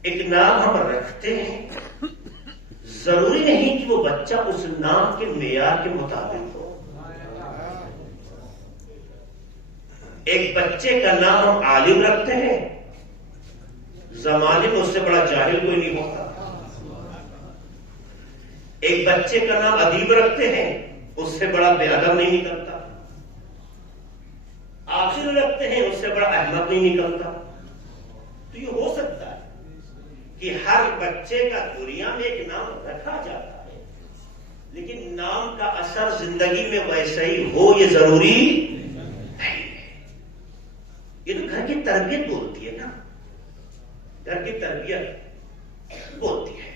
ایک نام ہم رکھتے ہیں، ضروری نہیں کہ وہ بچہ اس نام کے معیار کے مطابق ہو. ایک بچے کا نام ہم عالم رکھتے ہیں، زمانے میں اس سے بڑا جاہل کوئی نہیں ہوتا. ایک بچے کا نام ادیب رکھتے ہیں، اس سے بڑا بے ادب نہیں نکلتا. آخر رکھتے ہیں، اس سے بڑا احمد نہیں نکلتا. تو یہ ہو سکتا ہے کہ ہر بچے کا دنیا میں ایک نام رکھا جاتا ہے لیکن نام کا اثر زندگی میں ویسا ہی ہو یہ ضروری نہیں ہے. یہ تو گھر کی تربیت بولتی ہے نا، گھر کی تربیت بولتی ہے.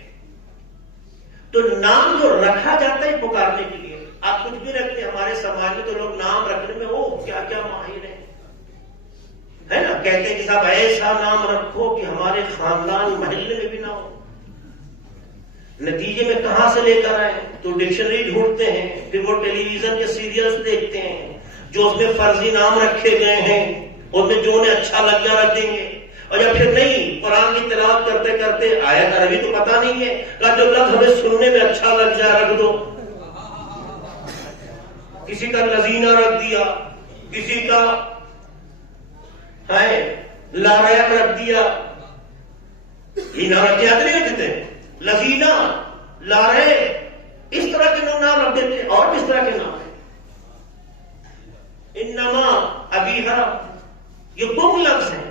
تو نام جو رکھا جاتا ہے پکارنے کے لیے، آپ کچھ بھی رکھتے ہیں. ہمارے سماج میں تو لوگ نام رکھنے میں کیا کیا ماہر ہیں، ہے نا. کہتے ہیں کہ صاحب ایسا نام رکھو کہ ہمارے خاندان محلے میں بھی نہ ہو. نتیجے میں کہاں سے لے کر آئے تو ڈکشنری ڈھونڈتے ہیں، پھر وہ ٹیلی ویژن کے سیریلز دیکھتے ہیں جو اس میں فرضی نام رکھے گئے ہیں، ان میں جو انہیں اچھا لگ گیا رکھ دیں گے. اور یا پھر نہیں، قرآن کی تلاوت کرتے کرتے آیت عربی تو پتا نہیں ہے، جو لفظ ہمیں سننے میں اچھا لگ جائے رکھ دو. کسی کا لذینہ رکھ دیا، کسی کا لاریب رکھ دیا. یہ نام رکھ یاد نہیں رکھتے، لذینہ، لاریب، اس طرح کے نام رکھ دیتے. اور کس طرح کے نام ہیں، انما ابیہا، یہ گنگ لفظ ہے.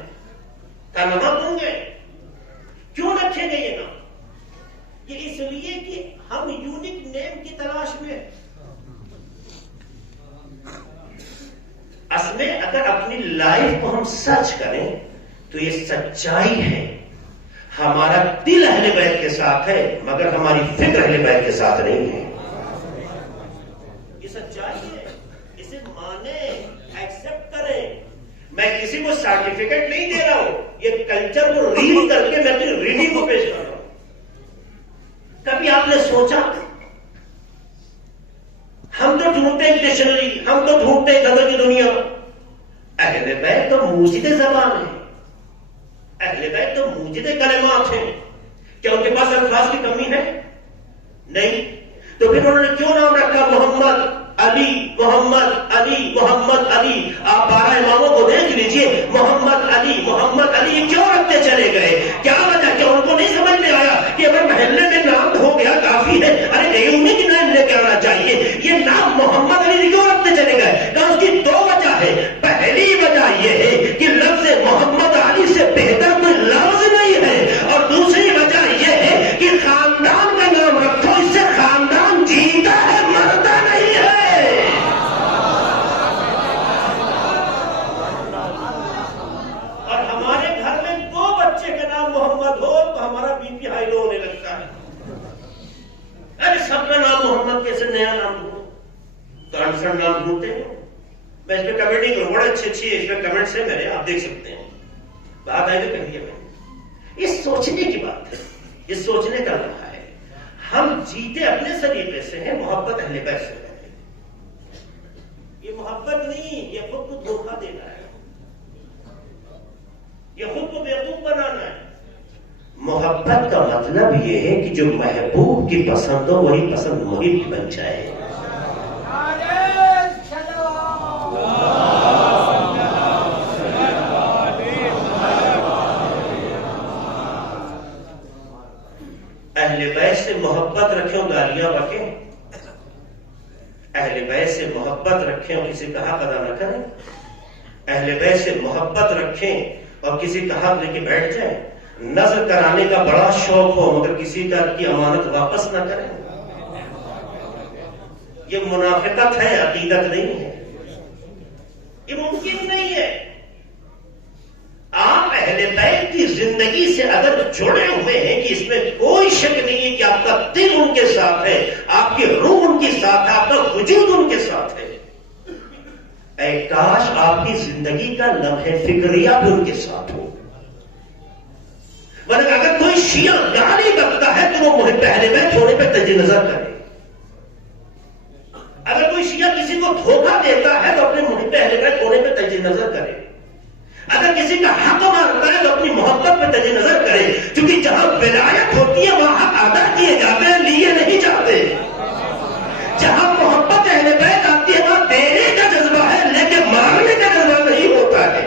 کلمہ گنگ ہے. کیوں رکھے گئے یہ نام؟ یہ اس لیے کہ ہم یونیک نیم کی تلاش میں. اصل میں اگر اپنی لائف کو ہم سرچ کریں تو یہ سچائی ہے. ہمارا دل اہل بیت کے ساتھ ہے مگر ہماری فکر اہل بیت کے ساتھ نہیں ہے. یہ سچائی ہے، اسے مانیں، ایکسپٹ کریں. میں کسی کو سرٹیفکیٹ نہیں دے رہا ہوں، یہ کلچر کو ریڈ کر کے میں اپنی ریڈنگ کو پیش کر رہا ہوں. کبھی آپ نے سوچا ہم تو ڈھونڈتے ہیں ڈکشنری، ہم تو ڈھونڈتے ہیں غزل کی دنیا. اہل بیت تو موجد زبان ہے، اہل بیت تو موجد کلمات ہیں. کیا ان کے پاس الفاظ کی کمی ہے؟ نہیں. تو پھر انہوں نے کیوں نام رکھا محمد علی، محمد علی، محمد علی؟ آپ 12 اماموں کو دیکھ لیجئے، محمد علی، محمد علی کیوں رکھتے چلے گئے؟ کیا وجہ؟ کیا ان کو نہیں سمجھ میں آیا کہ اگر محلے میں نام ہو گیا کافی ہے؟ ارے نہیں، انہیں کی نام لے کے آنا چاہیے. یہ نام محمد علی کیوں رکھتے چلے گئے؟ کہ اس کی 2 وجہ ہے. پہلی وجہ یہ ہے کہ لفظ محمد علی سے بہتر کوئی لفظ نہیں ہے، اور دوسری وجہ یہ ہے کہ خاندان کا نام رکھو، اس سے خاندان محمد کیسے نیا نام ڈھونڈوں؟ تو انسان نام ڈھونڈتے ہیں. میں اس پہ کمنٹ نہیں کروں, بڑے اچھے اچھے اس پہ کمنٹس ہیں میرے, آپ دیکھ سکتے ہیں. بات آئے تو کہیے. میں یہ سوچنے کی بات ہے, یہ سوچنے کا لمحہ ہے. ہم جیتے اپنے سلیقے سے ہیں, محبت اہل بیت سے ہے. یہ محبت نہیں, یہ خود کو دھوکہ دینا ہے, یہ خود کو بیوقوف بنانا ہے. محبت کا مطلب یہ ہے کہ جو محبوب کی پسند ہو وہی پسند محب کی بن جائے. اہل بیت سے محبت رکھیں, گالیاں بکیں. اہل بیت سے محبت رکھیں اور کسی کا حق ادا نہ کریں. اہل بیت سے محبت رکھیں اور کسی کا حق لے کے بیٹھ جائیں. نظر کرانے کا بڑا شوق ہو مگر کسی کا کی امانت واپس نہ کریں. یہ منافقت ہے, عقیدت نہیں ہے. یہ ممکن نہیں ہے. آپ اہل بیت کی زندگی سے اگر جڑے ہوئے ہیں کہ اس میں کوئی شک نہیں ہے کہ آپ کا دل ان کے ساتھ ہے, آپ کی روح ان کے ساتھ ہے, آپ کا وجود ان کے ساتھ ہے. اے کاش آپ کی زندگی کا لمحہ فکریہ بھی ان کے ساتھ ہو. ورنہ اگر کوئی شیعہ گالی بکتا ہے تو وہ محب اہل بیت ہونے پہ تجی نظر کرے. اگر کوئی شیعہ کسی کو دھوکہ دیتا ہے تو اپنے محب اہل بیت ہونے پہ تجی نظر کرے. اگر کسی کا حق مارتا ہے تو اپنی محبت پہ تجی نظر کرے. کیونکہ جہاں ولایت ہوتی ہے وہاں حق ادا کیے جاتے ہیں, لیے نہیں جاتے. جہاں محبت اہل بیت آتی ہے وہاں دینے کا جذبہ ہے لیکن مارنے کا جذبہ نہیں ہوتا ہے.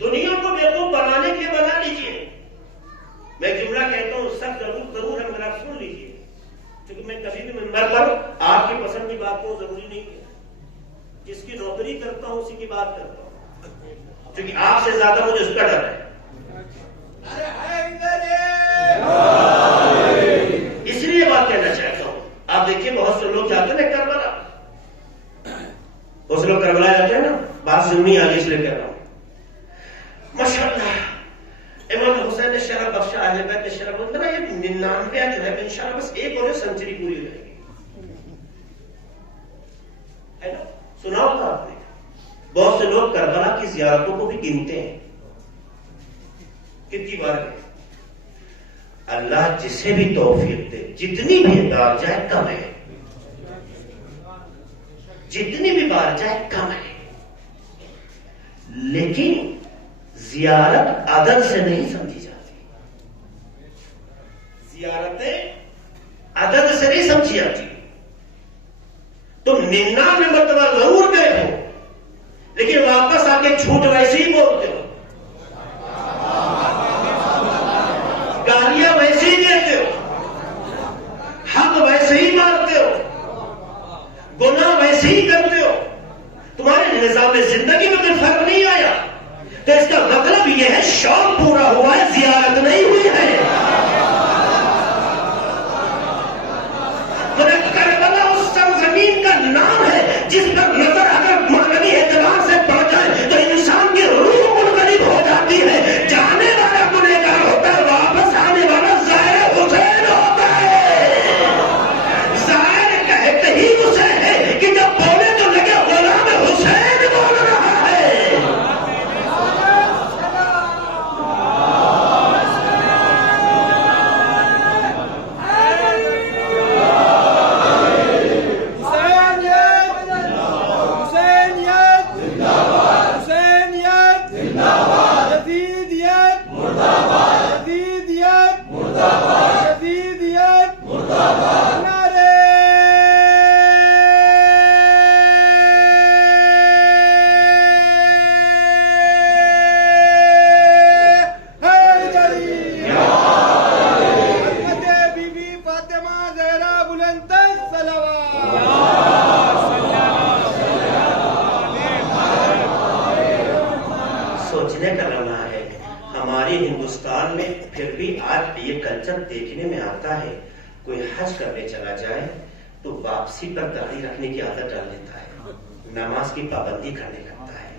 دنیا کو بیوقوف بنانے کے لیے بنا لیجیے. میں ایک جملہ کہتا ہوں, سب ضرور ہے مگر آپ سن لیجیے, کیونکہ میں کبھی بھی منبر پر آپ کی پسند کی بات کو ضروری نہیں ہے. جس کی نوکری کرتا ہوں اسی کی بات کرتا ہوں, کیونکہ آپ سے زیادہ مجھے اس کا ڈر ہے. اس لیے بات کہنا چاہتا ہوں. آپ دیکھیے بہت سے لوگ جاتے ہیں کربلا, بہت سے لوگ کربلا جاتے ہیں نا, بات سننی آگے اس لیے کہہ رہا ہوں. ماشاءاللہ امام حسین نے شرف بخشا, اہل بیت نے شرف بخشا. یہ 99 جو ہے انشاءاللہ بس ایک اور سنچری پوری ہو جائے گی, ہے نا. سنا ہوگا آپ نے, بہت سے لوگ کربلا کی زیارتوں کو بھی گنتے ہیں. کتنی بار گئے؟ اللہ جسے بھی توفیق دے, جتنی بھی بار جائے کم ہے, جتنی بھی بار جائے کم ہے. لیکن زیارت عدد سے نہیں سمجھی جاتی. زیارتیں عدد سے نہیں سمجھی جاتی. تم 99 مرتبہ ضرور گئے ہو لیکن واپس آ کے جھوٹ ویسے ہی بولتے ہو, گالیاں ویسے ہی دیتے ہو, حق ویسے ہی مارتے ہو, گناہ ویسے ہی کرتے ہو. تمہارے نظام زندگی میں کوئی فرق نہیں آیا. تو اس کا مطلب یہ ہے شوق پورا ہوا ہے, زیارت نہیں ہوئی ہے. کربلا اس سرزمین کا نام ہے جس پر نظر اگر معنوی اعتبار سے پڑ جائے تو انسان کی روح منقلب ہو جاتی ہے. جانے والا گنہگار ہوتا ہے, واپس آنے والا زائر حسین ہوتا ہے. زائر کہتے ہی اسے ہے کہ جب بولے تو لگے غلام حسین بول رہا ہے. ہندوستان میں پھر بھی آج یہ کلچر دیکھنے میں آتا ہے. کوئی حج کرنے چلا جائے تو واپسی پر داڑھی رکھنے کی عادت ڈال لیتا ہے, نماز کی پابندی کرنے لگتا ہے,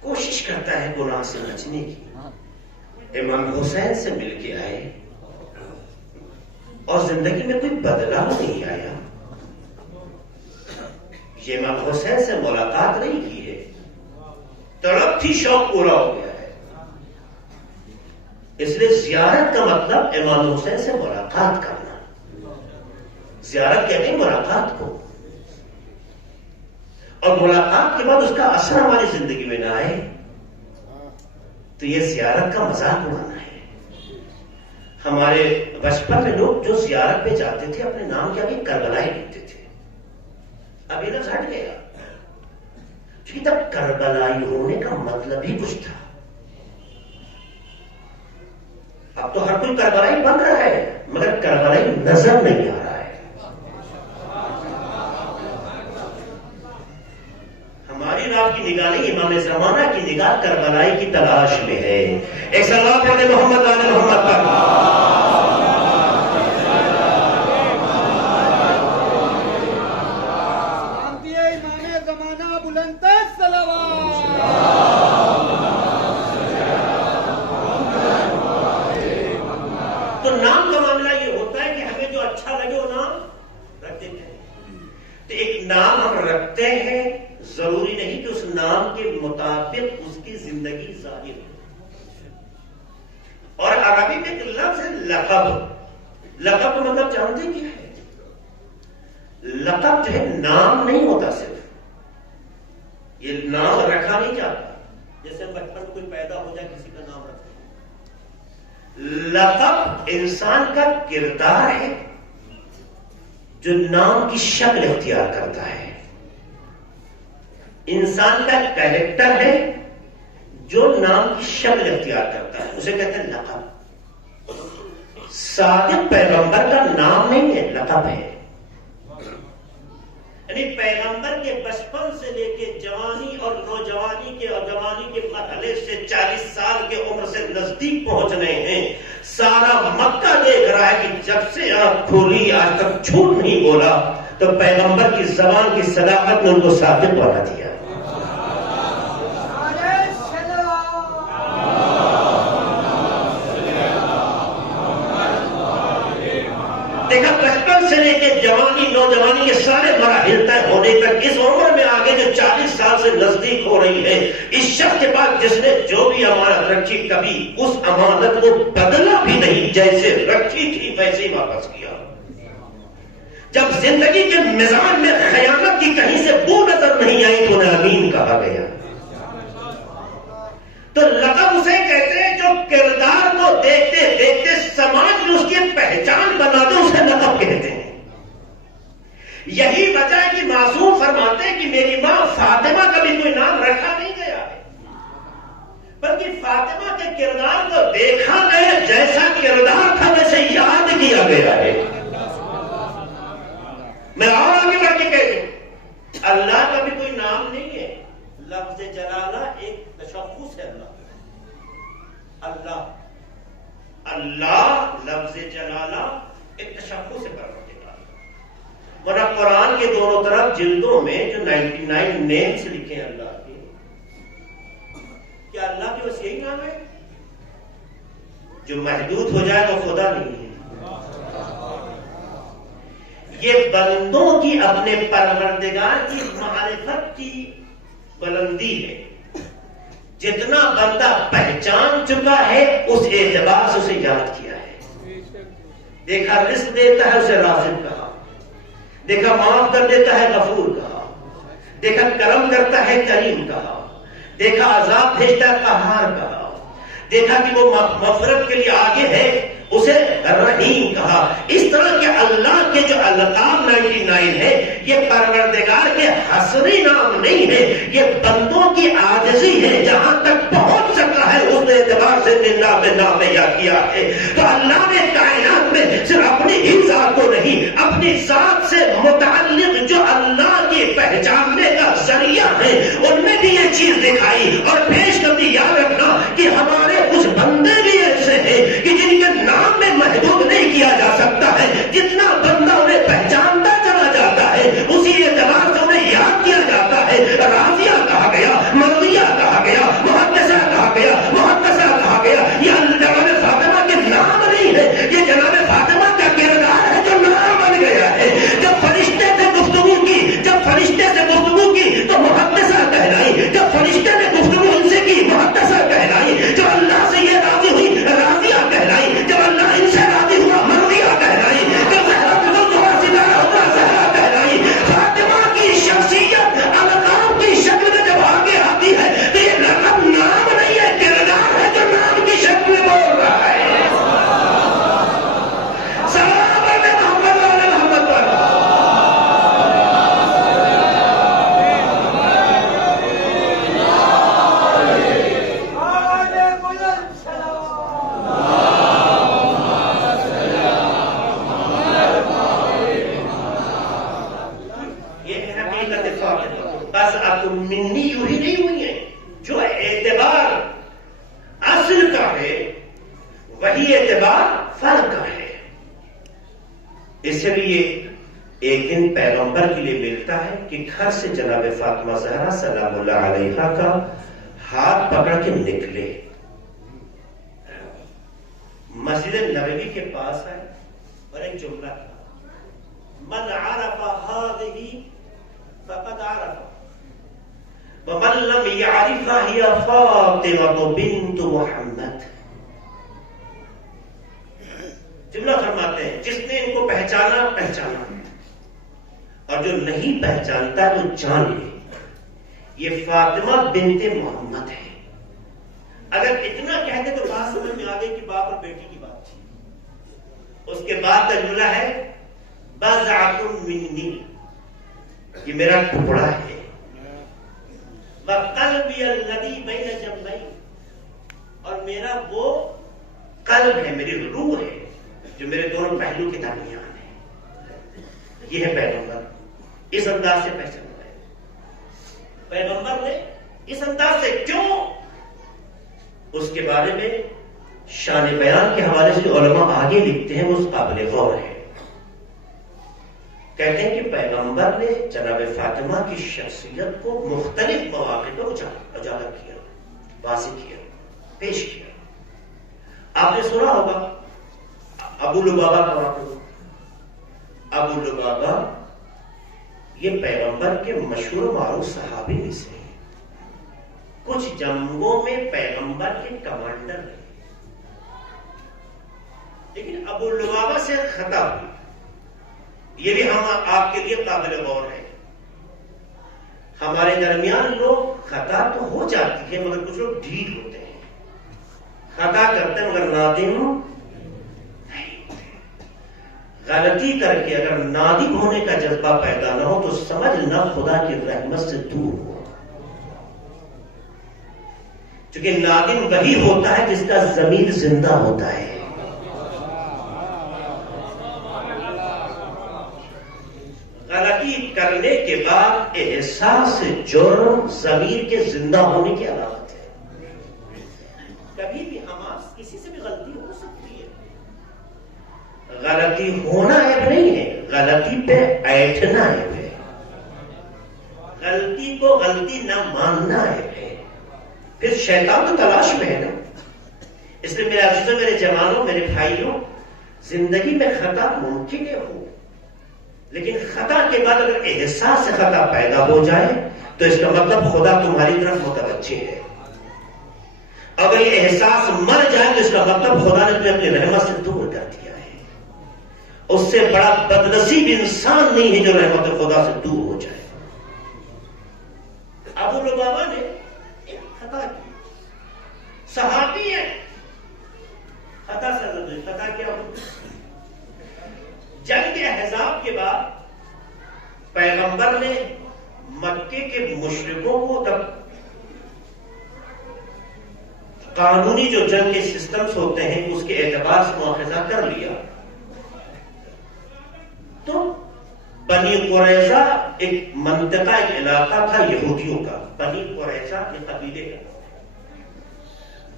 کوشش کرتا ہے گناہ سے بچنے کی. امام حسین سے مل کے آئے, اور زندگی میں کوئی بدلاؤ نہیں آیا. یہ امام حسین سے ملاقات نہیں کی ہے, تڑپ تھی, شوق پورا ہو گیا ہے. اس لیے زیارت کا مطلب امام حسین سے ملاقات کرنا. زیارت کہتے ہیں ملاقات کو, اور ملاقات کے بعد اس کا اثر ہماری زندگی میں نہ آئے تو یہ زیارت کا مذاق اڑانا ہے. ہمارے بچپن میں لوگ جو زیارت پہ جاتے تھے اپنے نام کے آگے کربلائی لکھتے تھے. اب یہ لفظ ہٹ گیا, کیونکہ تب کربلائی ہونے کا مطلب ہی کچھ تھا. اب تو ہر کوئی کربلائی بن رہا ہے مگر کربلائی نظر نہیں آ رہا ہے. ہماری رات کی نگاہ نہیں, امام زمانہ کی نگاہ کربلائی کی تلاش میں ہے. ایک سلام پڑھنے محمد آل محمد پر. تو نام کا معاملہ یہ ہوتا ہے کہ ہمیں جو اچھا لگے وہ نام رکھ دیتے ہیں. تو ایک نام ہم رکھتے ہیں, ضروری نہیں کہ اس نام کے مطابق اس کی زندگی ظاہر ہو. اور عربی میں ایک لفظ ہے لقب. لقب کا مطلب جانتے کیا ہے؟ لقب جو ہے نام نہیں ہوتا, صرف یہ نام رکھا نہیں جاتا. جیسے بچپن میں کوئی پیدا ہو جائے کسی کا نام رکھتے ہیں. لقب انسان کا کردار ہے جو نام کی شکل اختیار کرتا ہے. انسان کا کیریکٹر ہے جو نام کی شکل اختیار کرتا ہے, اسے کہتے ہیں لقب. صادق پیغمبر کا نام نہیں ہے, لقب ہے. یعنی پیغمبر کے بچپن سے لے کے جوانی اور نوجوانی کے اور جوانی کے مرحلے سے 40 سال کے عمر سے نزدیک پہنچ رہے ہیں. سارا مکہ دیکھ رہا ہے کہ جب سے آنکھ کھولی آج تک جھوٹ نہیں بولا, تو پیغمبر کی زبان کی صداقت نے ان کو صادق بنا دیا. دیکھا, بچپن سے لے کے جوانی نوجوانی کے سارے مراحل طے ہونے تک اس عمر میں آگے جو 40 سال سے نزدیک ہو رہی ہے, اس شخص کے بعد جس نے جو بھی امانت رکھی کبھی اس امانت کو بدلا بھی نہیں, جیسے رکھی تھی ویسے ہی واپس کیا. جب زندگی کے مزاج میں خیانت کی کہیں سے بو نظر نہیں آئی تو انہیں امین کہا گیا. تو لقب اسے کہتے ہیں جو کردار کو دیکھتے دیکھتے سماج میں اس کی پہچان بنا دے, اسے لقب کہتے ہیں. یہی وجہ ہے کہ معصوم فرماتے ہیں کہ میری ماں فاطمہ کا بھی کوئی نام رکھا نہیں گیا ہے, بلکہ فاطمہ کے کردار کو دیکھا گیا, جیسا کردار تھا ویسے یاد کیا گیا ہے. میں اور آگے بڑھ کے کہہ دوں, اللہ کا بھی کوئی نام نہیں ہے. لفظ جلالہ ایک تشخص ہے. اللہ اللہ لفظ جلالہ ایک تشخص ہے پروردگار. ورنہ قرآن کے دونوں طرف جلدوں میں جو 99 نیمز لکھے ہیں اللہ کے, کیا اللہ کے بس یہی نام ہے؟ جو محدود ہو جائے وہ خدا نہیں ہے. یہ بندوں کی اپنے پروردگار کی معرفت کی بلندی ہے. جتنا بندہ پہچان چکا ہے اس اعتبار سے اسے یاد کیا ہے. دیکھا رزق دیتا ہے اسے رازق کہا, دیکھا معاف کر دیتا ہے غفور کہا, دیکھا کرم کرتا ہے کریم کہا, دیکھا عذاب بھیجتا ہے قہار کہا, دیکھا کہ وہ مغفرت کے لیے آگے ہے اسے رحیم کہا. اس طرح کے اللہ کے جو القاب 99 ہے یہ پروردگار کے حصری نام نہیں ہے, یہ بندوں کی عاجزی ہے. جہاں تک پہنچ سکتا ہے اس اعتبار سے نام یاد کیا ہے. تو اللہ نے کائنات میں صرف اپنی ہی ذات کو نہیں, اپنی ذات سے متعلق جو اللہ کی پہچاننے کا ذریعہ ہے ان میں بھی یہ چیز دکھائی اور پیش کر دی. یاد رکھنا کہ ہمارے کچھ بندے بھی ایسے ہیں کہ جن کے نام میں محدود نہیں کیا جا سکتا ہے. جتنا بندہ انہیں پہچانتا چلا جاتا ہے اسی اعتبار سے انہیں یاد کیا جاتا ہے. راضیہ کہا گیا, مرضیہ کہا گیا, محدثہ کہا گیا, محدثہ کہا گیا. یہ جناب فاطمہ کے نام نہیں ہے, یہ جناب فاطمہ کا کردار منی یوں ہی نہیں ہوئی ہیں. جو اعتبار اصل کا ہے وہی اعتبار فرق کا ہے. اس لیے ایک دن پیغمبر کے لیے ملتا ہے کہ گھر سے جناب فاطمہ زہرا سلام اللہ علیہا کا ہاتھ پکڑ کے نکلے, مسجد نبوی کے پاس آئے اور ایک جملہ تھا, من عرف هذه فقد عرف ومن لم يعرفها هي فاطمة بنت محمد. جملہ فرماتے ہیں جس نے ان کو پہچانا پہچانا, اور جو نہیں پہچانتا وہ جان لے یہ فاطمہ بنت محمد ہے. اگر اتنا کہتے تو بات سمجھ میں آ گئی کہ باپ اور بیٹی کی بات تھی. اس کے بعد کا جملہ ہے بضعۃ منی, یہ میرا ٹکڑا ہے. وقلبی الذی بین جنبی, اور میرا وہ قلب ہے, میری روح ہے جو میرے دونوں پہلو کے درمیان ہے. یہ ہے پیغمبر, اس انداز سے پہچانا ہے. پیغمبر نے اس انداز سے کیوں, اس کے بارے میں شان بیان کے حوالے سے علماء آگے لکھتے ہیں, وہ اس قابل غور ہے. کہتے ہیں کہ پیغمبر نے جناب فاطمہ کی شخصیت کو مختلف مواقع پر اجاگر کیا, واضح کیا, پیش کیا. آپ نے سنا ہوگا ابو لبابہ کا واقعہ. ابو لبابہ یہ پیغمبر کے مشہور معروف صحابی میں سے ہیں. کچھ جنگوں میں پیغمبر کے کمانڈر رہے, لیکن ابو لبابہ سے خطا ہوئی. یہ بھی ہم آپ کے لیے قابل غور ہے. ہمارے درمیان لوگ خطا تو ہو جاتی ہے مگر کچھ لوگ ڈھیل ہوتے ہیں, خطا کرتے ہیں مگر نادم نہیں ہوتے. غلطی کر کے اگر نادم ہونے کا جذبہ پیدا نہ ہو تو سمجھنا خدا کی رحمت سے دور ہو. کیونکہ نادم وہی ہوتا ہے جس کا ضمیر زندہ ہوتا ہے. غلطی کرنے کے بعد احساس جرم ضمیر کے زندہ ہونے کی علامت ہے. کبھی بھی کسی سے بھی غلطی ہو سکتی ہے. غلطی ہونا عیب نہیں ہے, غلطی پہ ایٹھنا عیب ہے. غلطی کو غلطی نہ ماننا عیب ہے. پھر شیطان تو تلاش میں ہے نا. اس لیے میرے عزیزوں, میرے جوانوں, میرے بھائیوں, زندگی میں خطا ممکن ہے ہو, لیکن خطا کے بعد اگر احساس سے خطا پیدا ہو جائے تو اس کا مطلب خدا تمہاری طرف متوجہ ہے. اگر یہ احساس مر جائے تو اس کا مطلب خدا نے تمہیں اپنی رحمت سے دور کر دیا ہے. اس سے بڑا بدنصیب انسان نہیں ہے جو رحمت خدا سے دور ہو جائے. ابو لبابہ نے ایک خطا کی, صحابی ہے, خطا سے خطا کیا ہو. جنگ احزاب کے بعد پیغمبر نے مکے کے مشرکوں کو تب قانونی جو جنگ کے سسٹمز ہوتے ہیں اس کے اعتبار سے مواخذہ کر لیا. تو بنی قریظہ ایک منطقہ, ایک علاقہ تھا یہودیوں کا. بنی قریظہ کے قبیلے کا.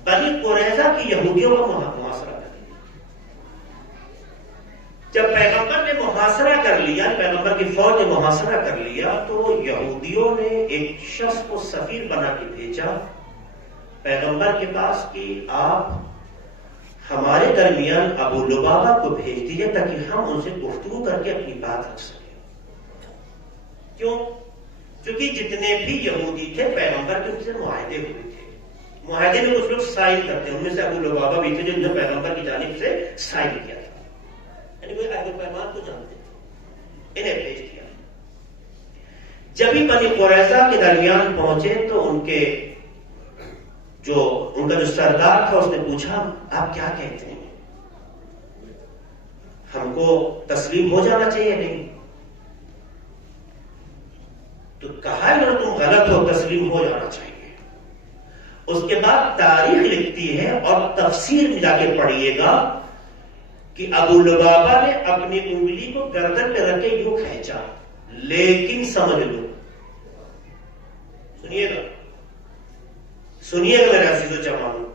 بنی قریظہ کی یہودیوں کا محاصرہ کر لیا. جب پیغمبر نے محاصرہ کر لیا, پیغمبر کی فوج نے محاصرہ کر لیا, تو یہودیوں نے ایک شخص کو سفیر بنا کے بھیجا پیغمبر کے پاس کہ آپ ہمارے درمیان ابو لبابہ کو بھیج دیجیے تاکہ ہم ان سے گفتگو کر کے اپنی بات رکھ سکیں. کیوں؟ کیونکہ جتنے بھی یہودی تھے پیغمبر کے ان سے معاہدے ہوئے تھے. معاہدے میں کچھ لوگ سائن کرتے ہیں, ان میں سے ابو لبابہ بھی تھے جنہوں نے پیغمبر کی جانب سے سائن کیا تھا. یعنی وہ عہد و پیمان کو جانتے تھے, انہیں بھیج دیا. جب ہی بنی قریظہ کے درمیان پہنچے تو ان کا جو سردار تھا اس نے پوچھا آپ کیا کہتے ہیں, ہم کو تسلیم ہو جانا چاہیے نہیں؟ تو کہا ہے تم غلط ہو, تسلیم ہو جانا چاہیے. اس کے بعد تاریخ لکھتی ہے اور تفسیر میں جا کے پڑھیے گا کہ ابو لبابہ نے اپنی انگلی کو گردن پہ رکھ کے یوں کھینچا, لیکن سمجھ لو سنیے گا میرے عزیز و جوانوں،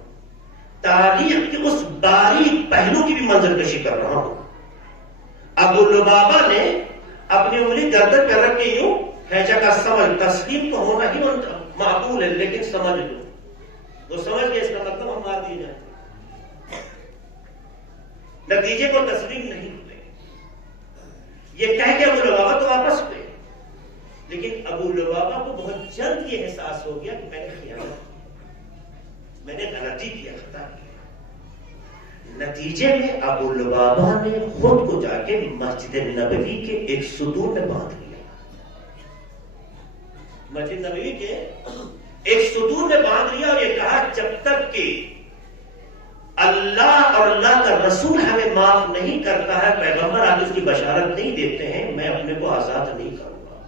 تاریخ کے اس باریک پہلو کی بھی منظر کشی کر رہا ہوں۔ ابو لبابہ نے اپنی انگلی گردن پہ رکھ کے یوں کھینچا کا سمجھ، تسلیم تو ہونا ہی معقول ہے، لیکن سمجھ لو، وہ سمجھ گئے اس کا مطلب ہم مار دیے جائیں، نتیجے کو تسلیم نہیں ہوتے۔ یہ کہہ کے ابو لبابہ تو واپس ہوئے، لیکن ابو لبابہ کو بہت جلد یہ احساس ہو گیا کہ میں نے خیانت کی، میں نے غلطی کیا، خطا کیا۔ نتیجے میں ابو لبابہ نے خود کو جا کے مسجد نبوی کے ایک ستون میں باندھ لیا، مسجد نبوی کے ایک ستون میں باندھ لیا، اور یہ کہا جب تک کہ اللہ اور اللہ کا رسول ہمیں معاف نہیں کرتا ہے، پیغمبر آگے اس کی بشارت نہیں دیتے ہیں، میں اپنے کو آزاد نہیں کروں گا۔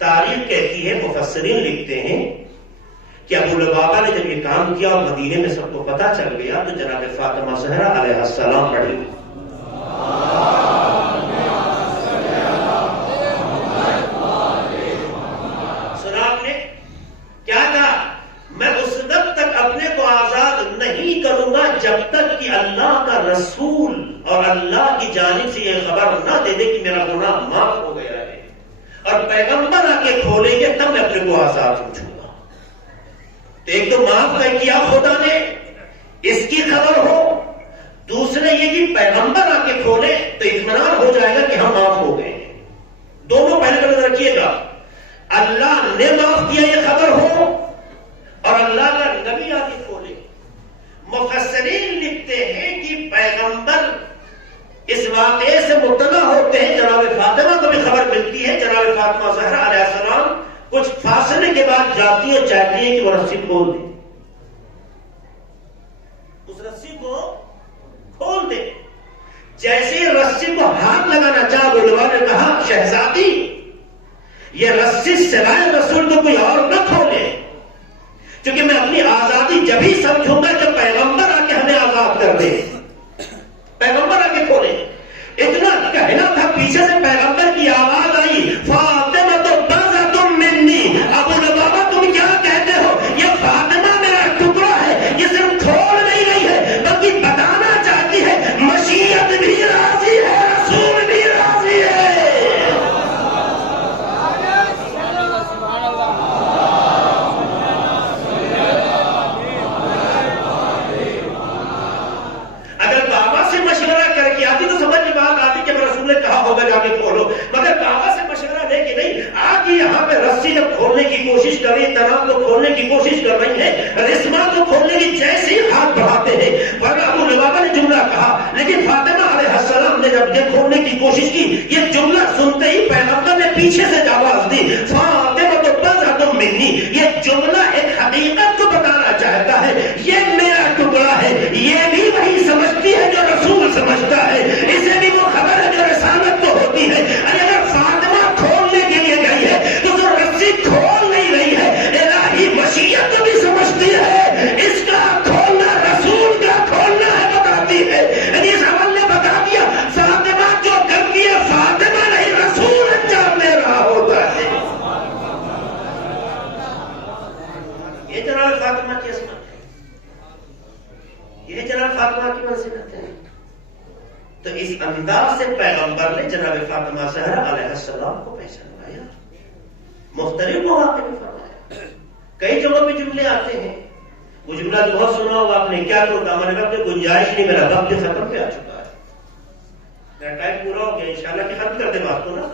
تاریخ کہتی ہے، مفسرین لکھتے ہیں کہ ابو لبابہ نے جب یہ کام کیا اور مدینے میں سب کو پتا چل گیا تو جناب فاطمہ زہرا علیہ السلام پڑھی، سنا آپ نے کیا کہا؟ میں اس وقت تک اپنے کو آزاد نہیں کروں گا جب تک کہ اللہ کا رسول اور اللہ کی جانب سے یہ خبر نہ دے دے کہ میرا گناہ معاف ہو گیا ہے، اور پیغمبر آ کے کھولیں گے تب میں اپنے کو آزاد سمجھوں گا۔ تو ایک تو معاف کر کیا خدا نے، اس کی خبر ہو، دوسرے یہ کہ پیغمبر آ کے کھولے تو اطمینان ہو جائے گا کہ ہم معاف ہو گئے۔ دونوں پہلے پر نظر رکھیے گا، اللہ نے معاف کیا یہ خبر ہو اور اللہ کا نبی آ کے کھولے۔ مفسرین لکھتے ہیں کہ پیغمبر اس واقعے سے مطلع ہوتے ہیں، جناب فاطمہ کو بھی خبر ملتی ہے، جناب فاطمہ زہرا علیہ السلام کچھ فاصلے کے بعد جاتی ہے، چاہتی ہے کہ وہ رسی کھول دے، اس رسی کو کھول دے۔ جیسے ہی رسی کو ہاتھ لگانا چاہا، علماء نے کہا شہزادی یہ رسی سوائے رسول تو کوئی اور نہ کھولے، کیونکہ میں اپنی آزادی جب ہی سمجھوں گا جب پیغمبر آ کے ہمیں آزاد کر دے، پیغمبر آ کے کھولے۔ اتنا کہنا تھا، پیچھے سے پیغمبر کی آواز آئی، فاطمہ تو بَضْعَةٌ مِّنِّی، ابو لبابہ تم کیا کہتے ہو، یہ فاطمہ میرا ٹکڑا ہے، یہ صرف کھول نہیں رہی ہے بلکہ بتانا چاہتی ہے مشیت بھی راضی ہے، رسول بھی راضی ہے۔ اگر بابا سے مشورہ کر کے آتی تو سمجھ کی بات آتی کہ رسول نے کہا ہوگا جا کے کھولو، مگر بابا سے مشورہ لے کے نہیں آج یہاں پہ رسی جب کھولنے کی کوشش کر رہی، تناب کو کھولنے کی کوشش کر رہی ہے، رسما کو کھولنے کی جیسے ہی ہاتھ بڑھاتے ہیں، ورنہ ابو لبابہ نے جملہ کہا، لیکن فاطمہ علیہ السلام نے جب یہ کھولنے کی کوشش کی، یہ جملہ سنتے ہی پیغمبر نے پیچھے سے آواز دی، فاطمہ تو بَضْعَةٌ مِّنِّی، یہ جملہ ایک حقیقت کو بتانا چاہتا ہے، یہ میرا ٹکڑا ہے، یہ بھی وہی سمجھتی ہے جو رسول سمجھتا ہے، اسے بھی وہ خبر ہے جو رسالت کو ہوتی ہے۔ اگر فاطمہ کھولنے کے لیے گئی ہے تو جو رسی کھول نہیں رہی ہے، الہی مشیت بھی سمجھتی ہے، اس کا کھولنا رسول کا کھولنا ہے، بتاتی ہے۔ اس عمل نے بتا دیا فاطمہ جو کرتی ہے فاطمہ نہیں رسول انجام دے رہا ہوتا ہے۔ یہ جناب فاطمہ کی عظمت ہے، یہ جناب فاطمہ کی منزلت ہے۔ تو اس انداز سے پیغمبر نے جناب فاطمہ زہرا علیہ السلام کو پہچانوایا، مختلف مواقع میں فرمایا۔ کئی جگہوں پہ جملے آتے ہیں، وہ جملہ تو بہت سنا ہوگا آپ نے، کیا کروں دامن وقت گنجائش نہیں، میرا وقت ختم پہ آ چکا ہے، میرا ٹائم پورا ہو گیا، انشاءاللہ کہ ختم کر دے بات کو نا۔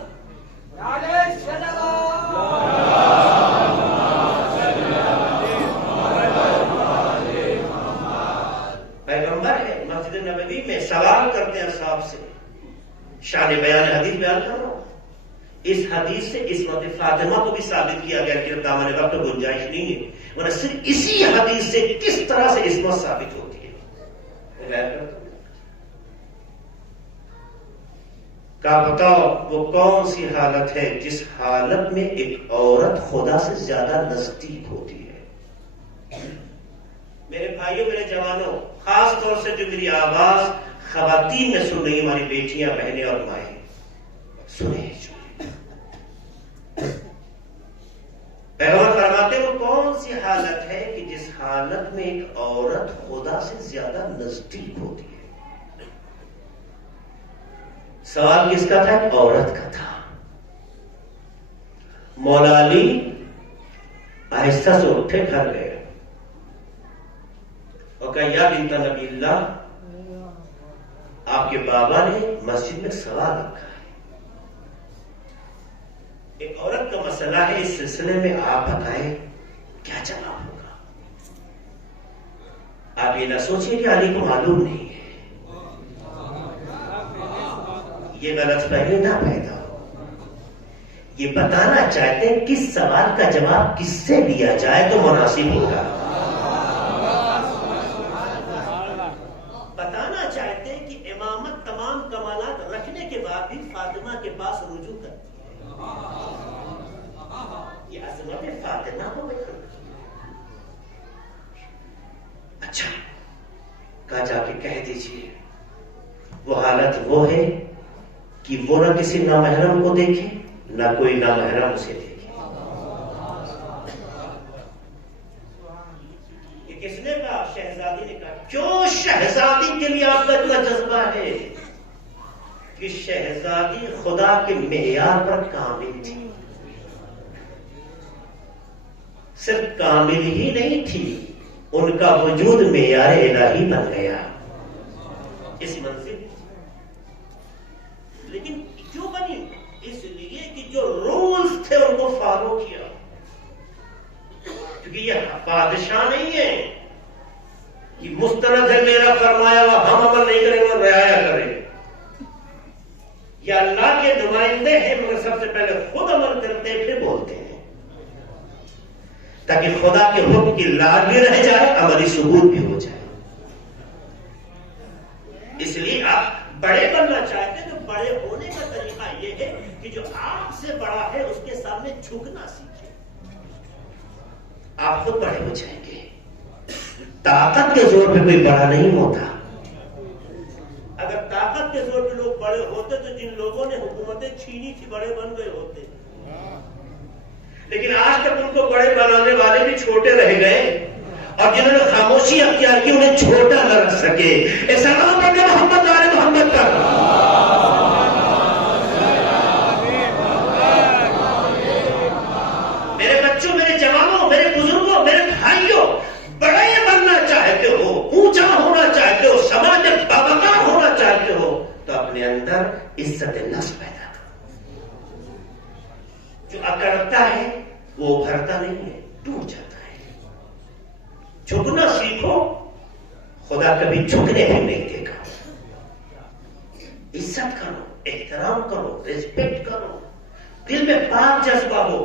پیغمبر ہے، مسجد نبوی میں سوال کرتے ہیں صاحب سے، شان بیان حدیث بیان کر رہا ہوں، اس حدیث سے عصمت فاطمہ کو بھی ثابت کیا گیا کہ دامن وقت گنجائش نہیں ہے، ورنہ صرف اسی حدیث سے کس طرح سے عصمت ثابت ہوتی ہے۔ کہا بتاؤ وہ کون سی حالت ہے جس حالت میں ایک عورت خدا سے زیادہ نزدیک ہوتی ہے؟ میرے بھائیوں، میرے جوانوں، خاص طور سے جو میری آواز خواتین میں سن رہی، ہماری بیٹیاں، بہنیں اور مائیں، سنیں، کون سی حالت ہے کہ جس حالت میں ایک عورت خدا سے زیادہ نزدیک ہوتی ہے؟ سوال کس کا تھا؟ عورت کا تھا. مولا علی آہستہ سے اٹھے، گھر گئے اور کہا یا بنت نبی اللہ، آپ کے بابا نے مسجد میں سوال رکھا ہے، ایک عورت کا مسئلہ ہے، اس سلسلے میں آپ بتائیں کیا جواب ہوگا. آپ یہ نہ سوچیں کہ علی کو معلوم نہیں ہے، یہ غلط فہمی نہ پیدا ہو. یہ بتانا چاہتے ہیں کس سوال کا جواب کس سے لیا جائے تو مناسب ہوگا. بتانا چاہتے ہیں کہ امامت تمام کمالات رکھنے کے بعد بھی فاطمہ کے پاس رجوع کرتی ہے. یہ عظمت فاطمہ کو بیان. اچھا کہا جا کے کہہ دیجئے وہ حالت وہ ہے کہ وہ نہ کسی نامحرم کو دیکھے نہ کوئی نامحرم اسے دیکھے. یہ کس نے کہا؟ شہزادی نے کہا. کیوں شہزادی کے لیے آپ کا اتنا جذبہ ہے؟ کہ شہزادی خدا کے معیار پر کامل تھی. صرف کامل ہی نہیں تھی، ان کا وجود معیار الہی بن گیا اس منزل. لیکن کیوں بنی؟ اس لیے کہ جو رولز تھے ان کو فالو کیا. کیونکہ یہ بادشاہ نہیں ہے کہ مستند ہے میرا فرمایا ہوا، ہم عمل نہیں کریں گے، رعایا کریں. یا اللہ کے نمائندے ہیں مگر سب سے پہلے خود عمل کرتے ہیں پھر بولتے ہیں، تاکہ خدا کے حکم کی لاج بھی رہ جائے، عملی ثبوت بھی ہو جائے. اس لیے آپ بڑے بننا چاہتے ہیں تو بڑے ہونے کا طریقہ یہ ہے کہ جو آپ سے بڑا ہے اس کے سامنے جھکنا سیکھیں. آپ خود بڑے ہو جائیں گے. طاقت کے زور پہ کوئی بڑا نہیں ہوتا. اگر طاقت کے زور پہ لوگ بڑے ہوتے تو جن لوگوں نے حکومتیں چھینی تھی بڑے بن گئے ہوتے. لیکن آج تک ان کو بڑے بنانے والے بھی چھوٹے رہ گئے، اور جنہوں نے خاموشی اختیار کی انہیں چھوٹا نہ رکھ سکے. سلام پڑھنے محمد آل محمد کا. میرے بچوں، میرے جوانوں، میرے بزرگوں، میرے بھائیوں، بڑے بننا چاہتے ہو، اونچا ہونا چاہتے ہو، سماج میں باوقار ہونا چاہتے ہو تو اپنے اندر عزت نفس پیدا کرو. جو اکڑتا ہے وہ ابھرتا نہیں ہے، ٹوٹ جاتا ہے. جھکنا سیکھو، خدا کبھی جھکنے بھی نہیں دے گا. عزت کرو، احترام کرو، ریسپیکٹ کرو. دل میں پاک جذبہ ہو.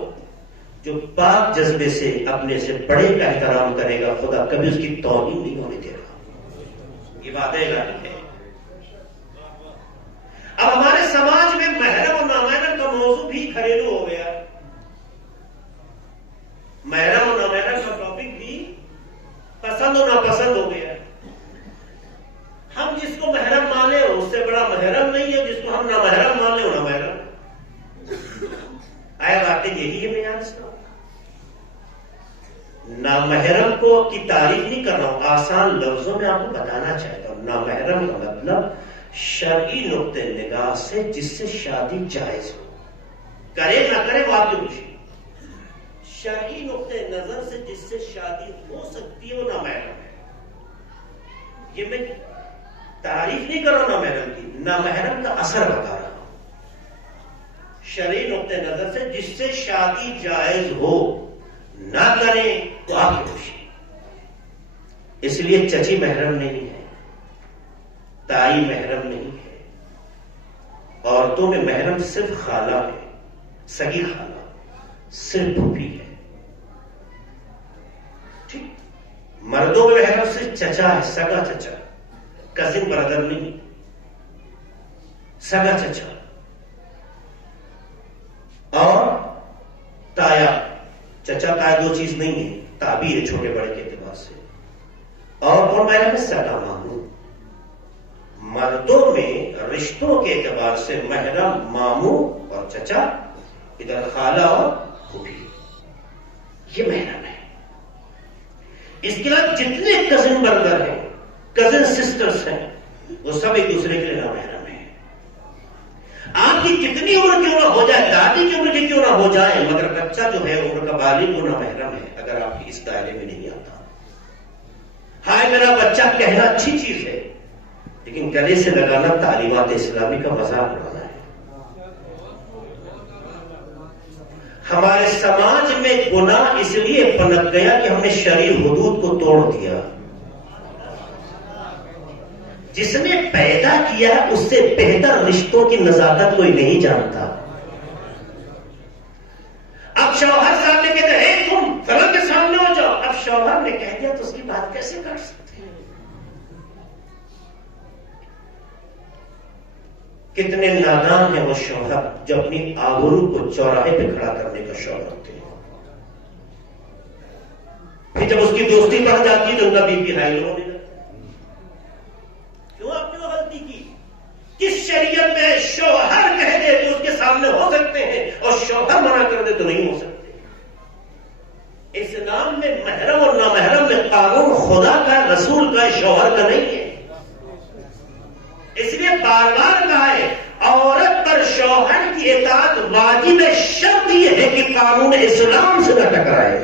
جو پاک جذبے سے اپنے سے بڑے کا احترام کرے گا خدا کبھی اس کی توہین نہیں ہونے دے گا. یہ بات ہے. اب ہمارے سماج میں محرم اور نامحرم کا موضوع بھی گھریلو ہو گیا. محرم اور نامحرم کا ٹاپک بھی پسند اور ناپسند ہو گیا. ہم جس کو محرم مانے اس سے بڑا محرم نہیں ہے، جس کو ہم نامحرم مان لیں وہ نامحرم. آئے باتیں یہی ہے. میں اس کا نامحرم کو کی تعریف نہیں کر رہا ہوں، آسان لفظوں میں آپ کو بتانا چاہتا ہوں. نامحرم کا مطلب شرعی نقطہ نگاہ سے جس سے شادی جائز ہو، کرے نہ کرے وہ آپ کی خوشی. شرعی نقطہ نظر سے جس سے شادی ہو سکتی ہے وہ نامحرم ہے. یہ میں تعریف نہیں کر رہا ہوں نامحرم کی، نامحرم کا اثر بتا رہا ہوں. شرعی نقطہ نظر سے جس سے شادی جائز ہو، نہ کریں تو آپ کی خوشی. اس لیے چچی محرم نہیں ہے، تائی محرم نہیں ہے. عورتوں میں محرم صرف خالہ ہے، سگی خالہ، صرف پھوپھی ہے. ٹھیک. مردوں میں محرم صرف چچا ہے، سگا چچا، کزن بردر نہیں، سگا چچا. اور تایا، چچا تایا دو چیز نہیں ہے، تعبیر ہے چھوٹے بڑے کے اعتبار سے. اور محرم ہے سگا ماموں. مردوں میں رشتوں کے اعتبار سے محرم ماموں اور چچا، ادھر خالہ اور پھوپھی، یہ محرم ہے. اس کے بعد جتنے کزن بردر ہیں، کزن سسٹرز ہیں، وہ سب ایک دوسرے کے لیے نامحرم ہیں۔ آپ کی کتنی عمر کیوں نہ ہو جائے، دادی کی عمر کی کیوں نہ ہو جائے، مگر بچہ جو ہے عمر کا بالغ وہ نامحرم ہے اگر آپ کی اس دائرے میں نہیں آتا۔ ہائے میرا بچہ کہنا اچھی چیز ہے، لیکن گلے سے لگانا تعلیمات اسلامی کا مذاق اڑانا ہے۔ ہمارے سماج میں گناہ اس لیے پنپ گیا کہ ہم نے شرعی حدود کو توڑ دیا۔ جس نے پیدا کیا اس سے بہتر رشتوں کی نزاکت کوئی نہیں جانتا۔ اب شوہر سامنے کہتے ہیں تم فلاں کے سامنے ہو جاؤ، اب شوہر نے کہہ دیا تو اس کی بات کیسے کر سکتے ہیں؟ کتنے نادان ہیں وہ شوہر جو اپنی آبرو کو چوراہے پہ کھڑا کرنے کا شوق رکھتے ہیں، پھر جب اس کی دوستی بڑھ جاتی ہے تو ان کا بی پی ہائی ہونے لگتا ہے۔ کیوں آپ نے وہ غلطی کی؟ کس شریعت میں شوہر کہہ دے تو اس کے سامنے ہو سکتے ہیں اور شوہر منع کر دے تو نہیں ہو سکتے؟ اسلام میں محرم اور نامحرم میں قانون خدا کا، رسول کا، شوہر کا نہیں ہے۔ اس لیے بار بار کہا ہے عورت پر شوہر کی اطاعت واجب ہے، شرط یہ ہے کہ قانون اسلام سے نہ ٹکرائے۔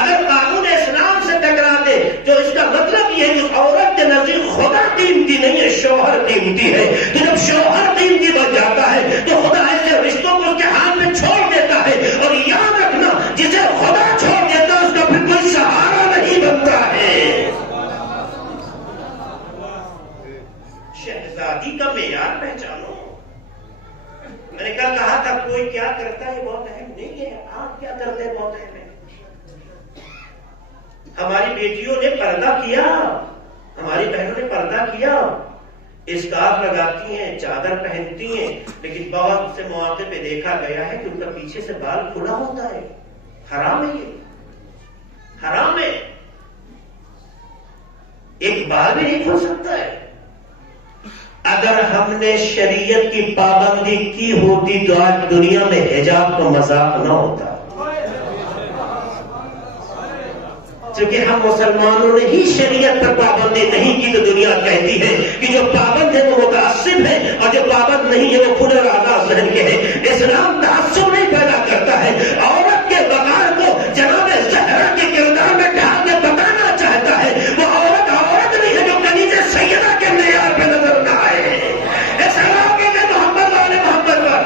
اگر قانون اسلام سے ٹکرا دے تو اس کا مطلب یہ ہے کہ عورت کے نزدیک خدا قیمتی نہیں ہے، شوہر قیمتی ہے۔ تو جب شوہر قیمتی بن جاتا ہے تو خدا ایسے رشتوں کو اس کے ہاتھ میں چھوڑ دیتا ہے، اور یاد رکھنا جسے خدا چھوڑ دیتا ہے اس کا پھر کوئی سہارا نہیں بنتا ہے۔ شہزادی کا معیار پہچانو۔ میں نے کل کہا تھا کوئی کیا کرتا ہے بہت اہم نہیں ہے، آپ کیا کرتے ہیں بہت اہم ہے۔ ہماری بیٹیوں نے پردہ کیا، ہماری بہنوں نے پردہ کیا، اسکارف لگاتی ہیں، چادر پہنتی ہیں، لیکن بہت سے مواقع پہ دیکھا گیا ہے کہ ان کا پیچھے سے بال کھلا ہوتا ہے۔ حرام ہے، یہ حرام ہے، ایک بال بھی نہیں کھل سکتا ہے۔ اگر ہم نے شریعت کی پابندی کی ہوتی تو آج دنیا میں حجاب کا مذاق نہ ہوتا، کیونکہ ہم مسلمانوں نے ہی شریعت پر پابندی نہیں کی تو دنیا کہتی ہے کہ جو پابند ہے وہ متعصب ہے اور جو پابند نہیں ہے وہ کھلے آزاد ذہن کے ہے۔ اسلام تعصب نہیں پیدا کرتا ہے، عورت کے وقار کو جناب زہرا کے کردار میں ڈھال کے بتانا چاہتا ہے۔ وہ عورت عورت نہیں ہے جو کنیز سیدہ کے معیار پہ نظر نہ آئے۔ اسلام کے محمد والے محمد پر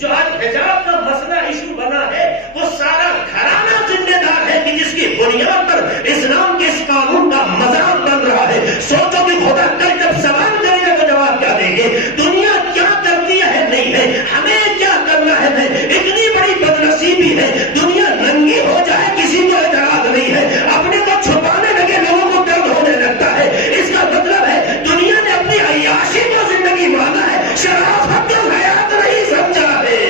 جو آج حجاب کا مسئلہ ایشو بنا ہے، وہ سارا گھرانہ ذمہ دار ہے کہ جس کی بنیاد پر اسلام کے اس قانون کا مذاق بن رہا ہے۔ سوچو کہ خدا کل جب سوال کرے گا تو جواب کیا دیں گے؟ دنیا کیا کرتی ہے نہیں ہے، ہمیں کیا کرنا ہے نہیں۔ اتنی بڑی بدنصیبی ہے دنیا ننگی ہو جائے کسی کو اعتراض نہیں ہے، اپنے کو چھپانے لگے لوگوں کو درد ہونے لگتا ہے۔ اس کا مطلب ہے دنیا نے اپنی عیاشی کو زندگی مانا ہے، شرافت کو حیات نہیں سمجھا ہے۔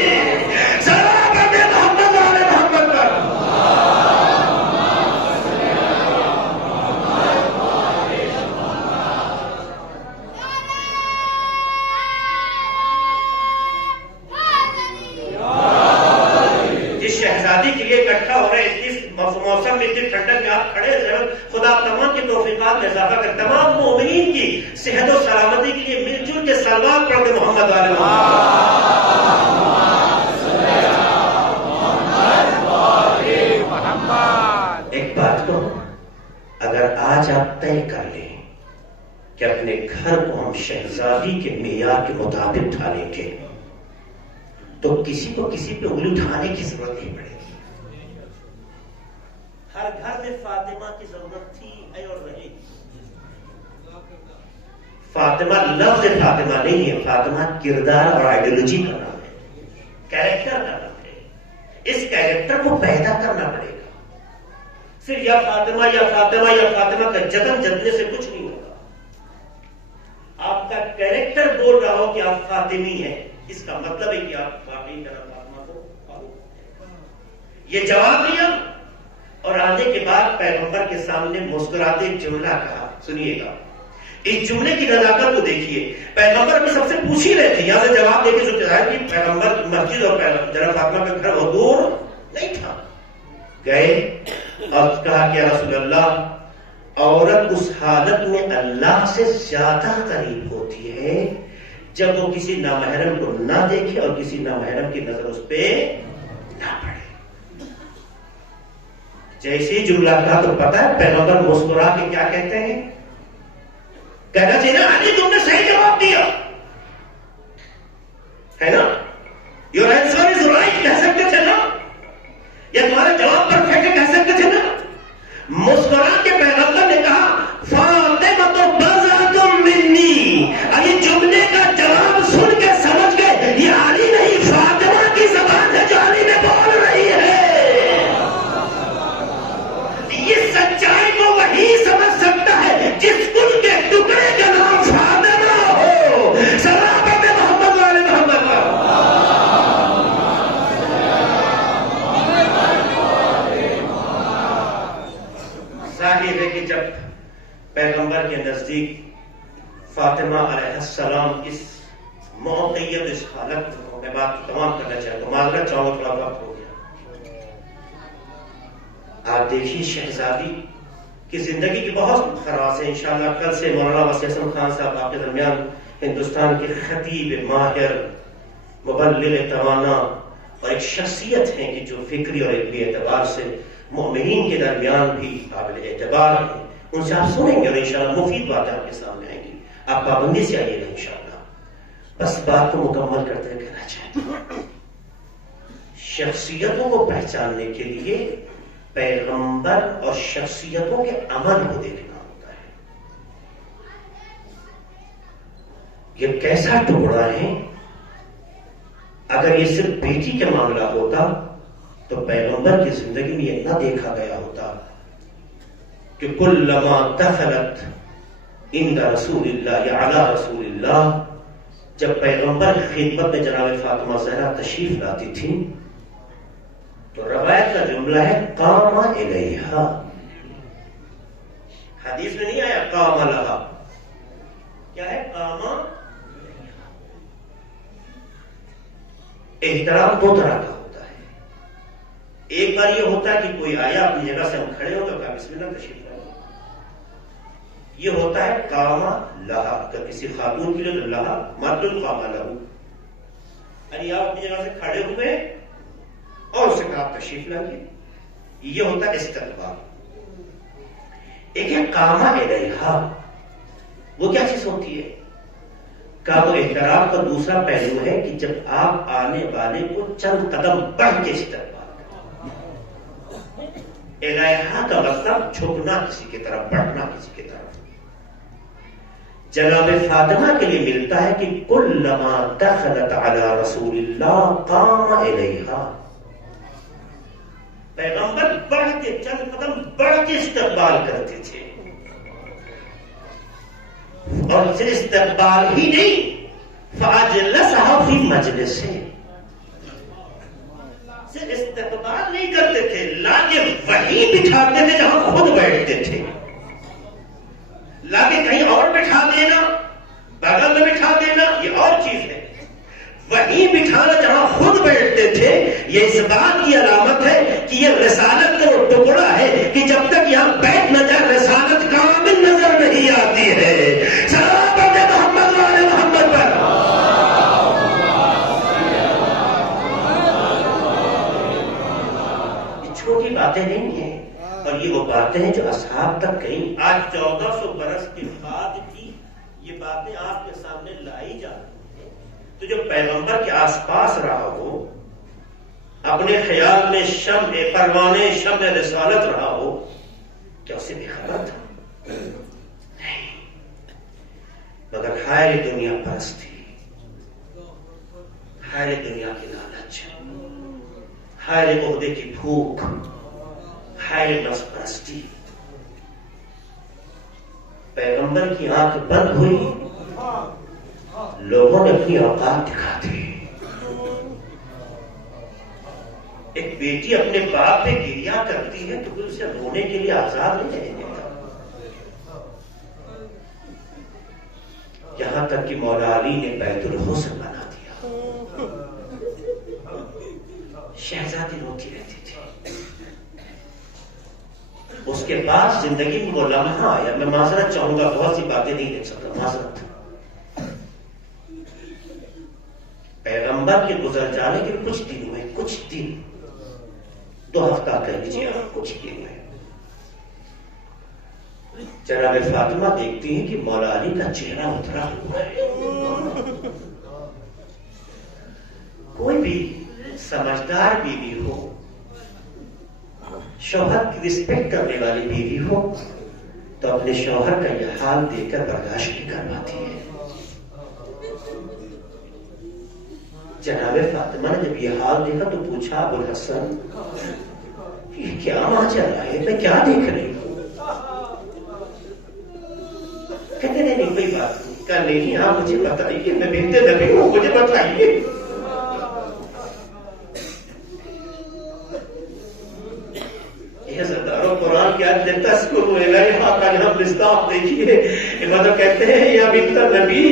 موسم میں اتنی ٹھنڈک میں آپ کھڑے ہیں، خدا تمام کی توفیقات میں اضافہ کر، تمام مومنین کی صحت و سلامتی کے لیے مل جل کے سلوات پڑھ کے محمد والے محمد۔ ایک بات کو اگر آج آپ طے کر لیں کہ اپنے گھر کو ہم شہزادی کے معیار کے مطابق ڈھالیں گے تو کسی کو کسی پہ انگلی اٹھانے کی ضرورت نہیں پڑے گی۔ ہر گھر میں فاطمہ کی ضرورت تھی، ہے اور رہے گی۔ فاطمہ لفظ فاطمہ نہیں ہے، فاطمہ کردار اور آئیڈیولوجی کا نام ہے، کیریکٹر کا نام ہے۔ اس کیریکٹر کو پیدا کرنا پڑے گا۔ صرف یا فاطمہ یا فاطمہ یا فاطمہ کا جتن جتنے سے کچھ نہیں ہوگا۔ آپ کا کیریکٹر بول رہا ہو کہ آپ فاطمی ہیں، اس کا مطلب ہے کہ آپ واقعی طرح فاطمہ کو پالو۔ یہ جواب دیا اور آنے کے بعد پیغمبر کے سامنے مسکراتے جملہ کہا، سنیے گا، اس جملے کی نزاکت کو دیکھیے. پیغمبر اپنے سب سے پوچھ ہی رہے تھے, یہاں سے جواب دے کے جو چاہے کہ پیغمبر مسجد اور جناب فاطمہ کا گھر وہ دور نہیں تھا. گئے اور کہا کہ رسول اللہ, عورت اس حالت میں اللہ سے زیادہ قریب ہوتی ہے جب وہ کسی نامحرم کو نہ دیکھے اور کسی نامحرم کی نظر اس پہ نہ پڑے. جیسے ہی جملہ کہا تو پتا ہے پیغمبر مسکرا کے کیا کہتے ہیں؟ کہنا چاہیے نا علی تم نے صحیح جواب دیا ہے نا, یور آنسر از رائٹ کہہ سکتے تھے نا, یا تمہارا جواب پرفیکٹ کہہ سکتے تھے نا. مسکرا کے پیغمبر نے کہا فاطمہ تو بضعۃ منی. ابھی جملے کا جواب سن کے سمجھ گئے یہ علی نہیں فاطمہ کی زبان ہے جو علی میں بول رہی ہے. یہ سچائی کو وہی سمجھ سکتا ہے جس کل کے ٹکڑے کا نام فاطمہ ہو. صحابہ محمد والے محمد ظاہر ہے کہ جب پیغمبر کے نزدیک فاطمہ علیہ السلام اس موقعیت اس حالت میں بات تمام کرنا چاہتا ہوں, معذرت چاہوں تھوڑا وقت ہو گیا. آپ دیکھیے شہزادی کی زندگی کی بہت خراش ہے. انشاءاللہ کل سے مولانا وسیع حسن خان صاحب آپ کے درمیان ہندوستان کے خطیب ماہر مبلغ توانا اور ایک شخصیت ہیں کہ جو فکری اور علمی اعتبار سے مومنین کے درمیان بھی قابل اعتبار ہیں. ان سے آپ سنیں گے اور انشاءاللہ مفید باتیں آپ کے سامنے آئیں گی. آپ پابندی سے آئیے گا انشاءاللہ. بس بات کو مکمل کرتے ہوئے کہنا چاہتا ہوں, شخصیتوں کو پہچاننے کے لیے پیغمبر اور شخصیتوں کے عمل کو دیکھنا ہوتا ہے. یہ کیسا ٹکڑا ہے. اگر یہ صرف بیٹی کا معاملہ ہوتا تو پیغمبر کی زندگی میں یہ نہ دیکھا گیا ہوتا کہ کلما دخلت عند رسول اللہ یا علی رسول اللہ, جب پیغمبر کی خدمت میں جناب فاطمہ زہرا تشریف لاتی تھی تو روایت کا جملہ ہے قام الیہا. حدیث میں نہیں آیا قام لہا, کیا ہے قام. احترام دو طرح کا ہوتا ہے. ایک بار یہ ہوتا ہے کہ کوئی آیا اپنی جگہ سے ہم کھڑے ہو تو کہا بسم اللہ تشریف لائیے. یہ ہوتا ہے قام لہا. اگر کسی خاتون کے لیے تو لہا مردن قام لہو. ارے آپ اپنی جگہ سے کھڑے ہوئے اور اسے کہا آپ تشریف لائیے. یہ ہوتا ہے استقبال. ایک ہے قام الیہا, وہ کیا چیز ہوتی ہے؟ کا وہ احترام کا دوسرا پہلو ہے کہ جب آپ آنے والے کو چند قدم بڑھ کے استقبال کریں. الیہا کا مطلب جھکنا کسی کی طرف, بڑھنا کسی کی طرف. جناب فاطمہ کے لیے ملتا ہے کہ کلما دخلت علی رسول اللہ قام الیہا. پیغمبر بڑھ کے چند قدم بڑھ کے استقبال کرتے تھے. اور صرف استقبال ہی نہیں, فاجلسها فی مجلسہ. صرف استقبال نہیں کرتے تھے, لا کے وہیں بٹھاتے تھے جہاں خود بیٹھتے تھے. لا کے کہیں اور بٹھا دینا, بغل میں بٹھا دینا یہ اور چیز ہے. وہیں بٹھانا جہاں خود بیٹھتے تھے, یہ اس بات کی علامت ہے کہ یہ رسالت کا وہ ٹکڑا ہے کہ جب تک یہاں بیٹھ نہ جائے رسالت کامل نظر نہیں آتی ہے. صحابہ محمد والے محمد پر یہ چھوٹی باتیں نہیں ہیں, اور یہ وہ باتیں ہیں جو اصحاب تک گئیں. آج 1400 برس کے بعد کی یہ باتیں آپ کے سامنے لائی جاتی. تو جو پیغمبر کے آس پاس رہا ہو, اپنے خیال میں شمع پروانے شمع رسالت رہا ہو, کیا اسے بھی خبر تھا؟ نہیں. مگر ہائے دنیا پرستی, ہائے دنیا کی لالچ, ہائے عہدے کی بھوک, ہائے نفس پرستی. پیغمبر کی آنکھ بند ہوئی, لوگوں نے اپنی اوقات دکھا دی. ایک بیٹی اپنے باپ پہ گریا کرتی ہے تو کوئی اسے رونے کے لیے آزاد نہیں رہنے دیتا. یہاں تک کہ مولا علی نے بیت الحسن بنا دیا. شہزادی روتی رہتی تھی. اس کے بعد زندگی میں وہ لمحہ آیا, میں معذرت چاہوں گا, بہت سی باتیں نہیں دیکھ سکتا, معذرت. پیغمبر کے گزر جانے کے کچھ دن ہوئے, کچھ دن, 2 ہفتہ کہہ لیجیے آپ, کچھ دن ہوئے. جناب فاطمہ دیکھتی ہیں کہ مولا علی کا چہرہ اترا ہوا ہے. کوئی بھی سمجھدار بیوی ہو, شوہر کی رسپیکٹ کرنے والی بیوی ہو, تو اپنے شوہر کا یہ حال دیکھ کر برداشت نہیں کرواتی ہے. جناب فاطمہ نے جب یہ حال دیکھا تو پوچھا, ابوالحسن یہ کیا وہاں چل رہا ہے, میں کیا دیکھ رہی ہوں؟ کہتے نہیں کوئی بات نہیں. کہا نہیں, آپ مجھے بتائیے, میں بنت نبی ہوں, مجھے بتائیے. یہ سرداروں قرآن کی آیت دیتا ہے, مصداق دیکھیے. مطلب کہتے ہیں یا بنت نبی,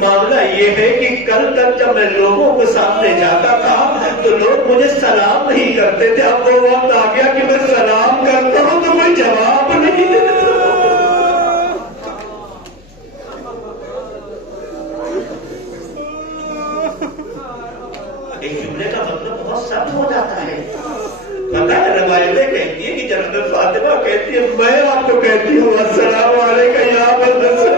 معاملہ یہ ہے کہ کل تک جب میں لوگوں کے سامنے جاتا تھا تو لوگ مجھے سلام نہیں کرتے تھے. اب وہ وقت آ گیا کہ میں سلام کرتا ہوں تو کوئی جواب نہیں دیتا. ایک جملے کا مطلب بہت سخت ہو جاتا ہے. پتہ ہے روایتیں کہتی ہیں کہ جناب فاطمہ کہتی ہے, میں آپ کو کہتی ہوں السلام علیکم یا ابوالحسن,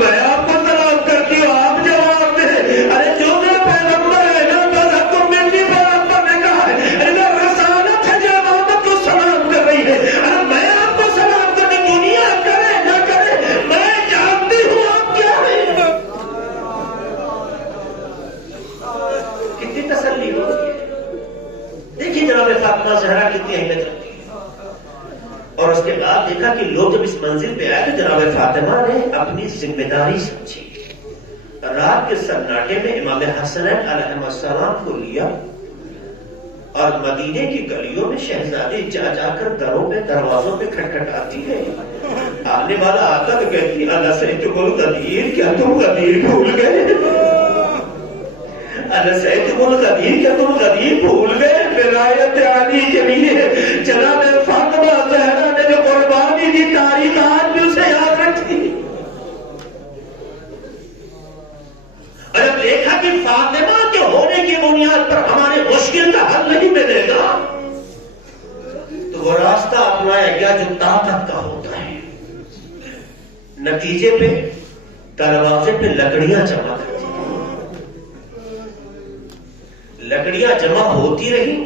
میں آپ کو سلام کرتی ہوں, آپ جواب دیں. ارے جو میرا پیغمبر ہے نا, بس اب تو میری پیغمبر نے کہا ہے, ارے رسالت ہے جو محمد کو سلام کر رہی ہے. ارے میں آپ کو سلام کرنے, دنیا کرے نہ کرے, میں جانتی ہوں آپ کیا ہیں. کتنی تسلی ہوتی ہے. دیکھیے جناب فاطمہ زہرا کتنی اہمیت رکھتی ہے. اور اس کے بعد دیکھا کہ لوگ جب اس منزل پہ آئے تو جناب فاطمہ نے اپنی ذمہ داری سمجھی. رات کے سناٹے میں امام حسن علیہ السلام کو لیا اور مدینے کی گلیوں میں شہزادی جا جا کر دروں پہ, دروازوں پہ کھٹکھٹاتی ہے. آنے والا آتا تو کہتی ہے اللہ سے تم غدیر, کیا تم غدیر بھول گئے؟ کیا تم غدیر بھول گئے؟ ولایت علی کے لیے جناب فاطمہ زہرا نے جو قربانی دی, تاریخ آج بھی اسے یاد رکھتی. اور جب دیکھا کہ فاطمہ کے ہونے کی بنیاد پر ہمارے مشکل کا حل نہیں ملے گا, تو وہ راستہ اپنایا گیا جو طاقت کا ہوتا ہے. نتیجے پہ دروازے پہ لکڑیاں جمع کرتی, لکڑیاں جمع ہوتی رہی.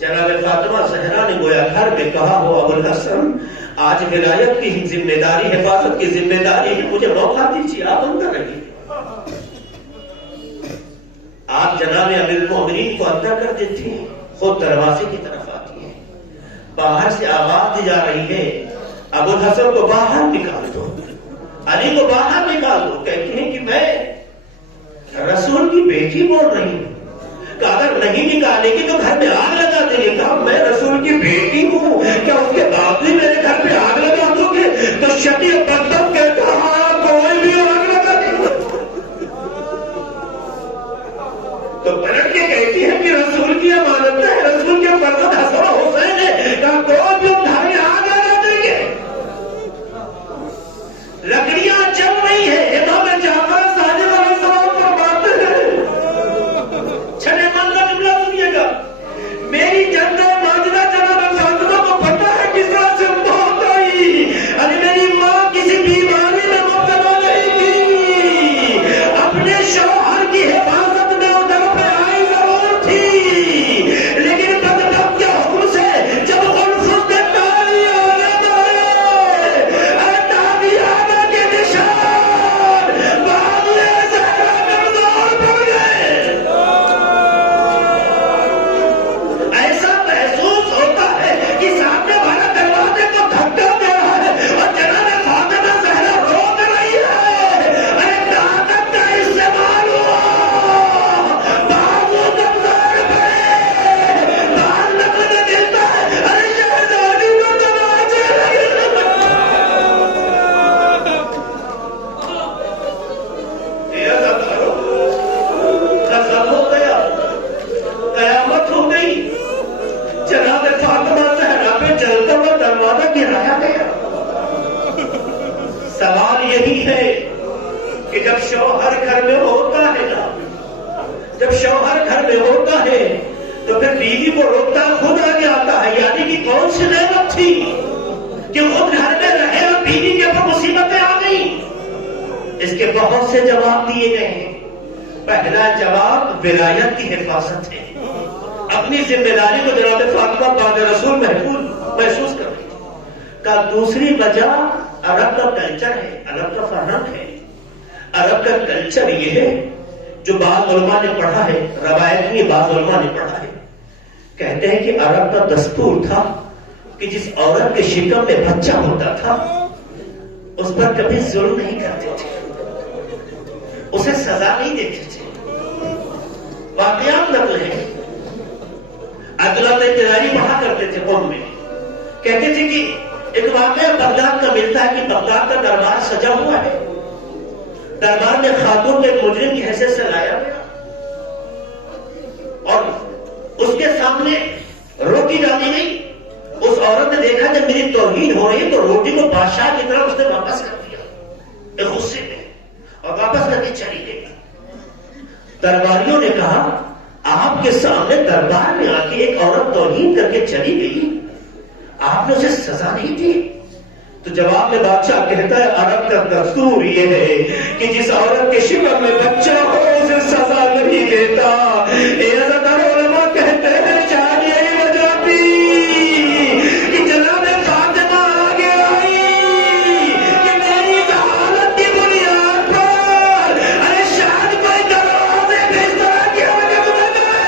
جناب فاطمہ زہرا نے گویا گھر میں کہا, ہو ابوالحسن آج ولایت کی ذمہ داری, حفاظت کی ذمہ داری ہے, مجھے موقع دیجیے, آپ اندر رہیے. آپ جناب امیر المومنین کو اندر کر دیتی ہیں, خود دروازے کی طرف آتی ہیں. باہر سے آواز دی جا رہی ہے, ابوالحسن کو باہر نکال دو, علی کو باہر نکال دو. کہتی ہیں کہ میں رسول کی بیٹی بول رہی ہوں. اگر نہیں نکالے گی تو گھر میں آگ لگا دیں گے. کہا میں رسول کی بیٹی ہوں, کیا اس کے بعد بھی میرے گھر پہ آگ لگا دو گے؟ تو شکی بدم کہتا, ہاں کوئی بھی آگ لگا دے گا. تو پلٹ کے کہتی ہے کہ رسول کی امانت ہے, رسول کے فرزند حسن حسین ہے, کہا کوئی بھی گھر میں آگ لگا دیں گے. لکڑیاں جل رہی ہے, امام جعفر صادق علیہ السلام فرماتے ہیں, چھٹے من کا جملہ سنیے گا, جب شوہر گھر میں ہوتا ہے نا، جب شوہر گھر میں ہوتا ہے تو پھر بیوی کو روکتا خود آگے آتا ہے. یعنی کہ کون سی نعمت تھی کہ خود گھر میں رہے اور بیوی کے اوپر مصیبتیں آ گئی. اس کے بہت سے جواب دیے گئے ہیں. پہلا جواب ولایت کی حفاظت ہے. اپنی ذمہ داری کو جناب فاطمہ بعد رسول محسوس کر رہی کا. دوسری وجہ عرب کا کلچر ہے، عرب کا فرہنگ ہے. عرب کا کلچر یہ ہے جو بعض علماء نے پڑھا ہے، روایت میں بعض علماء نے پڑھا ہے، کہتے ہیں کہ عرب کا دستور تھا کہ جس عورت کے شکم میں بچہ ہوتا تھا اس پر کبھی ظلم نہیں کرتے تھے، اسے سزا نہیں دیتے تھے. واقعات نقل ہیں. عدالت انتظاری پڑھا کرتے تھے قوم میں. کہتے تھے کہ ایک واقعہ بغداد کا ملتا ہے کہ بغداد کا دربار سجا ہوا ہے. دربار میں خاتون کے مجرم کی حیثیت سے لایا گیا اور اس کے سامنے روٹی ڈالی گئی. اس عورت نے دیکھا کہ میری توہین ہو رہی ہے تو روٹی کو بادشاہ کی طرح اس نے واپس کر دیا ایک غصے میں اور واپس کر کے چلی گئی. درباریوں نے کہا آپ کے سامنے دربار میں آ کے ایک عورت توہین کر کے چلی گئی، آپ نے اسے سزا نہیں دی؟ تو جواب میں بادشاہ کہتا ہے عرب کا دستور یہ ہے کہ جس عورت کے شکم میں بچہ ہو اسے سزا نہیں دیتا. علماء کہتے ہیں شاید یہی وجہ تھی کہ جناب فاطمہ آگے آئی کہ میری حالت کی بنیاد پر ارے شاید کوئی دروازے میں اس طرح کی حرکت نہ کرے،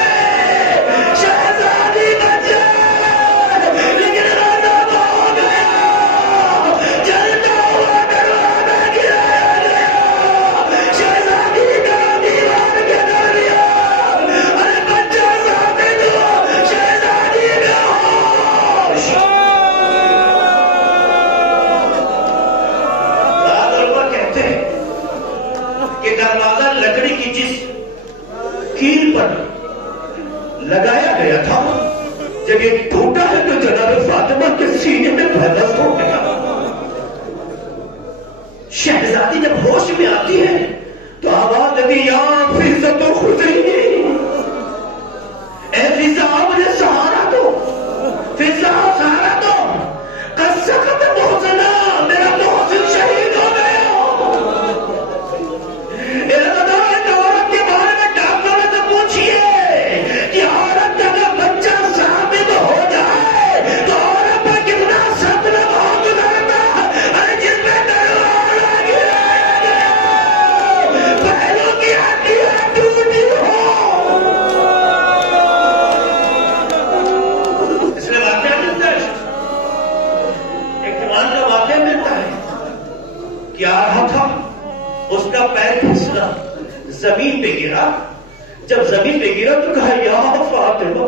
شہزادی بچ جائے، لیکن غضب ہو گیا، جلتا ہوا دروازہ گرایا گیا، شہزادی کا دیوار کے درمیان ارے بچہ ثابت ہو، شہزادی بے ہوش. بعض علماء کہتے ہیں کہ دروازہ لکڑی کی جس کیل پر لگایا گیا تھا جب یہ ٹوٹا ہے تو جناب فاطمہ کے سینے میں بھدس ہو گیا. شہزادی جب ہوش میں آتی ہے تو آواز لگی یا فضہ تو خزینی، اے فضہ مجھے سہارا دو، فضہ سہارا دو، قد سقط محسنا، میرا محسن شہید ہو گیا. عورت کے بارے میں ڈاکٹروں سے پوچھئے کہ عورت اگر بچہ ثابت ہو جائے تو عورت پر کتنا صدمہ ہو گزرتا. ارے جس میں دروازہ گرایا گیا، پہلو کی ہڈیاں ٹوٹی ہو. اس میں واقعہ ملتا ہے، ایک جوان کا واقعہ ملتا ہے. کیا رہا تھا، اس کا پیر پھسلا، زمین پہ گرا. جب زمین پہ گرا تو کہا یا فاطمہ.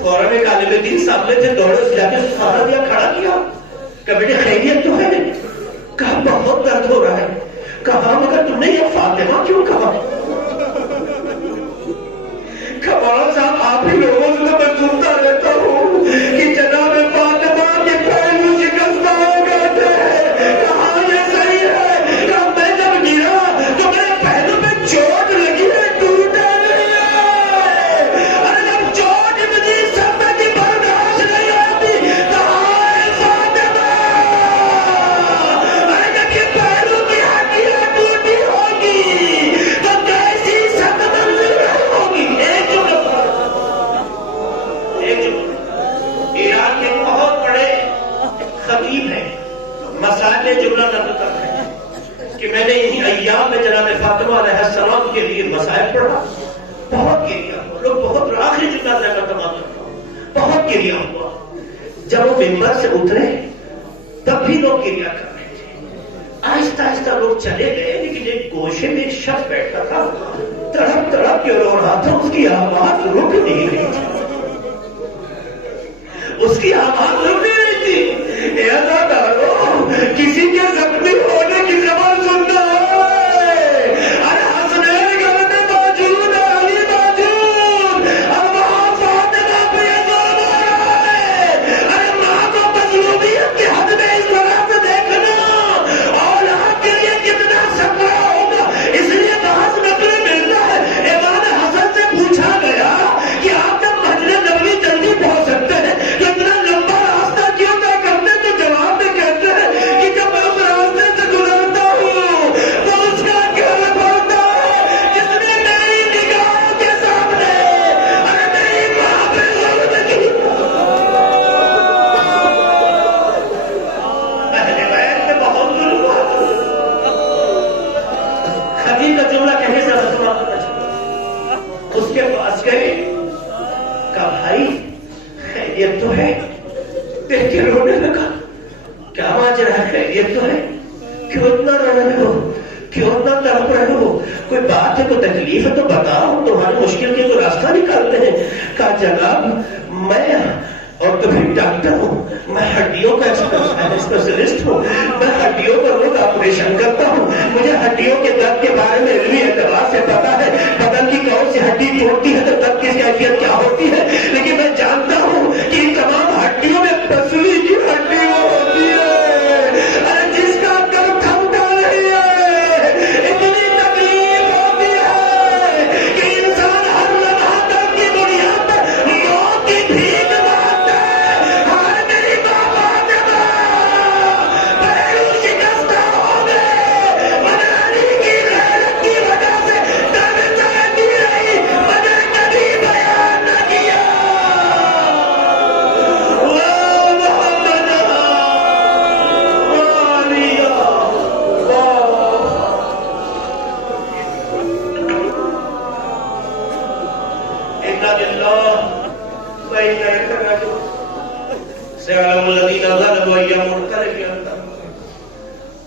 فوراً ایک عالم دین سامنے تھے، دوڑے اس جا کے سہارا دیا، کھڑا کیا. کہا بیٹے خیریت تو ہے؟ کہا بہت درد ہو رہا ہے. کہا مگر تم نے یہ فاطمہ کیوں کہا؟ کہا مولانا صاحب آپ ہی لوگوں سے تو میں سنتا رہتا ہوں کہ جناب فاطمہ کے پہلو شکستہ ہو گئے تھے. کہا یہ صحیح ہے. کہا میں جب گرا تو میرے پہلو پہ چوٹ لگی ہے، ٹوٹا نہیں ہے. ارے جب چوٹ مجھے سب کی برداشت نہیں آتی تو ہائے فاطمہ، ارے جب یہ پہلو کی ہڈیاں ٹوٹی ہوگی تو کیسی سخت منزل رہی ہوگی. ایک ایران کے بہت بڑے خطیب ہیں، مسائل جملہ نقل کرتے ہیں کہ میں نے انہی ایام میں جناب فاطمہ علیہ السلام کے لیے مسائل پڑھا. بہت گریا ہوا، لوگ بہت آخری جملہ طے کرتا ہوں، بہت گریا ہوا. جب وہ ممبر سے اترے تب بھی لوگ گریا کر رہے تھے. آہستہ آہستہ لوگ چلے گئے لیکن ایک گوشے میں ایک شخص بیٹھا تھا، تڑپ تڑپ کے رو رہا تھا. اس کی آواز رک نہیں رہی تھی، اس کی آواز رک نہیں رہی تھی. ایسا ڈالو کسی کے زخمی ہونے کی خبر سننا ہے. ارے حسنین گھر میں موجود ہے، علی موجود، اب وہاں فاطمہ پہ یہ ظلم ہو رہا ہے. ارے ماں کو مظلومیت کی حد میں اس طرح سے دیکھنا اولاد کے لیے کتنا سخت خیریت تو ہے؟ دیکھ کے رونے لگا، کیا ماجرا ہے؟ خیریت تو ہے؟ کیوں اتنا رو رہے ہو؟ کیوں اتنا تڑپ رہے ہو؟ کوئی بات ہے، کوئی تکلیف ہے تو بتاؤ، تمہاری مشکل کے کوئی راستہ نکالتے ہیں۔ کہا جناب میں آرتھوپیڈ ڈاکٹر ہوں، میں ہڈیوں کا اسپیشلسٹ ہوں، میں ہڈیوں کا روز آپریشن کرتا ہوں، مجھے ہڈیوں کے درد کے بارے میں علمی اعتبار سے پتا ہے، بدن کی کون سی ہڈی ٹوٹتی ہے تو درد کی کیفیت کیا ہوتی ہے، لیکن میں جانتا ہوں کہ ان تمام ہڈیوں میں پسلی کی ہڈی وہ ہوتی ہے جس کا درد تھمتا نہیں ہے۔ اتنی تکلیف ہوتی ہے کہ انسان ہر لمحہ درد کی بنیاد پر موت کی بھیک مانگتا ہے۔ ہائے میری ماں فاطمہ، پہلو شکستہ ہو گئے، منانی کی غیرت کی وجہ سے درد سہتی رہی، مجھے کبھی بیان نہ کیا۔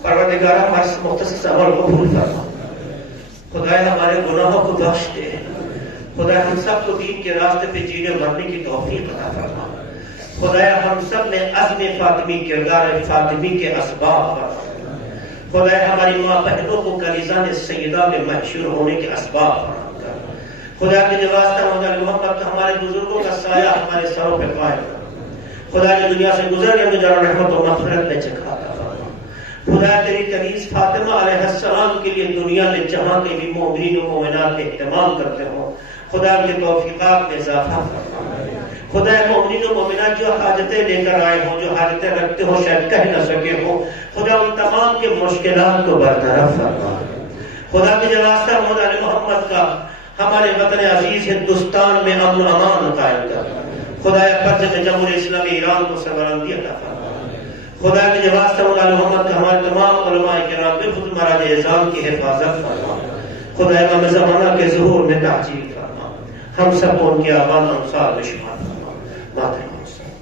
پروردگار ہمارے مختصر عمل کو قبول فرما، خدایا ہمارے گناہوں کو بخش دے، خدایا ہم سب کو دین کے راستے پہ جینے مرنے کی توفیق عطا فرما، خدایا ہم سب نے عزم فاطمی کردار فاطمی کے اسباب فرما، خدایا ہماری ماں بہنوں کو کلیزان سیدہ میں محشور ہونے کے اسباب فرما کر، خدا کے واسطہ مولا محمد ہمارے بزرگوں کا سایہ ہمارے سروں پہ قائم کر، خدا کی دنیا سے گزر گئے مجھے رحمت و مغفرت میں چکھا عطا فرما، خدا تیری کنیز فاطمہ علیہ السلام کے لیے دنیا میں جہاں کے بھی مومنین و مومنات کے اہتمام کرتے ہوں، خدا کے توفیقات میں اضافہ فرما، خدا مومنین و مومنات جو حاجتیں لے کر آئے ہوں، جو حاجتیں رکھتے ہوں شاید کہہ نہ سکے ہوں، خدا ان تمام کے مشکلات کو برطرف فرما، خدا کے واسطہ مولا محمد کا ہمارے وطن عزیز ہندوستان میں امن و امان قائم کر، خدا فرض جمہوریہ اسلامی ایران کو سربلندی عطا فرما، خدا کے واسطہ مولا محمد کا ہمارے تمام علماء کرام بالخصوص مہاراج اعظام کی حفاظت فرما، خدا امام زمانہ کے ظہور میں تعجیل فرما، ہم سب کو ان کے آبان انصار میں شمار فرما۔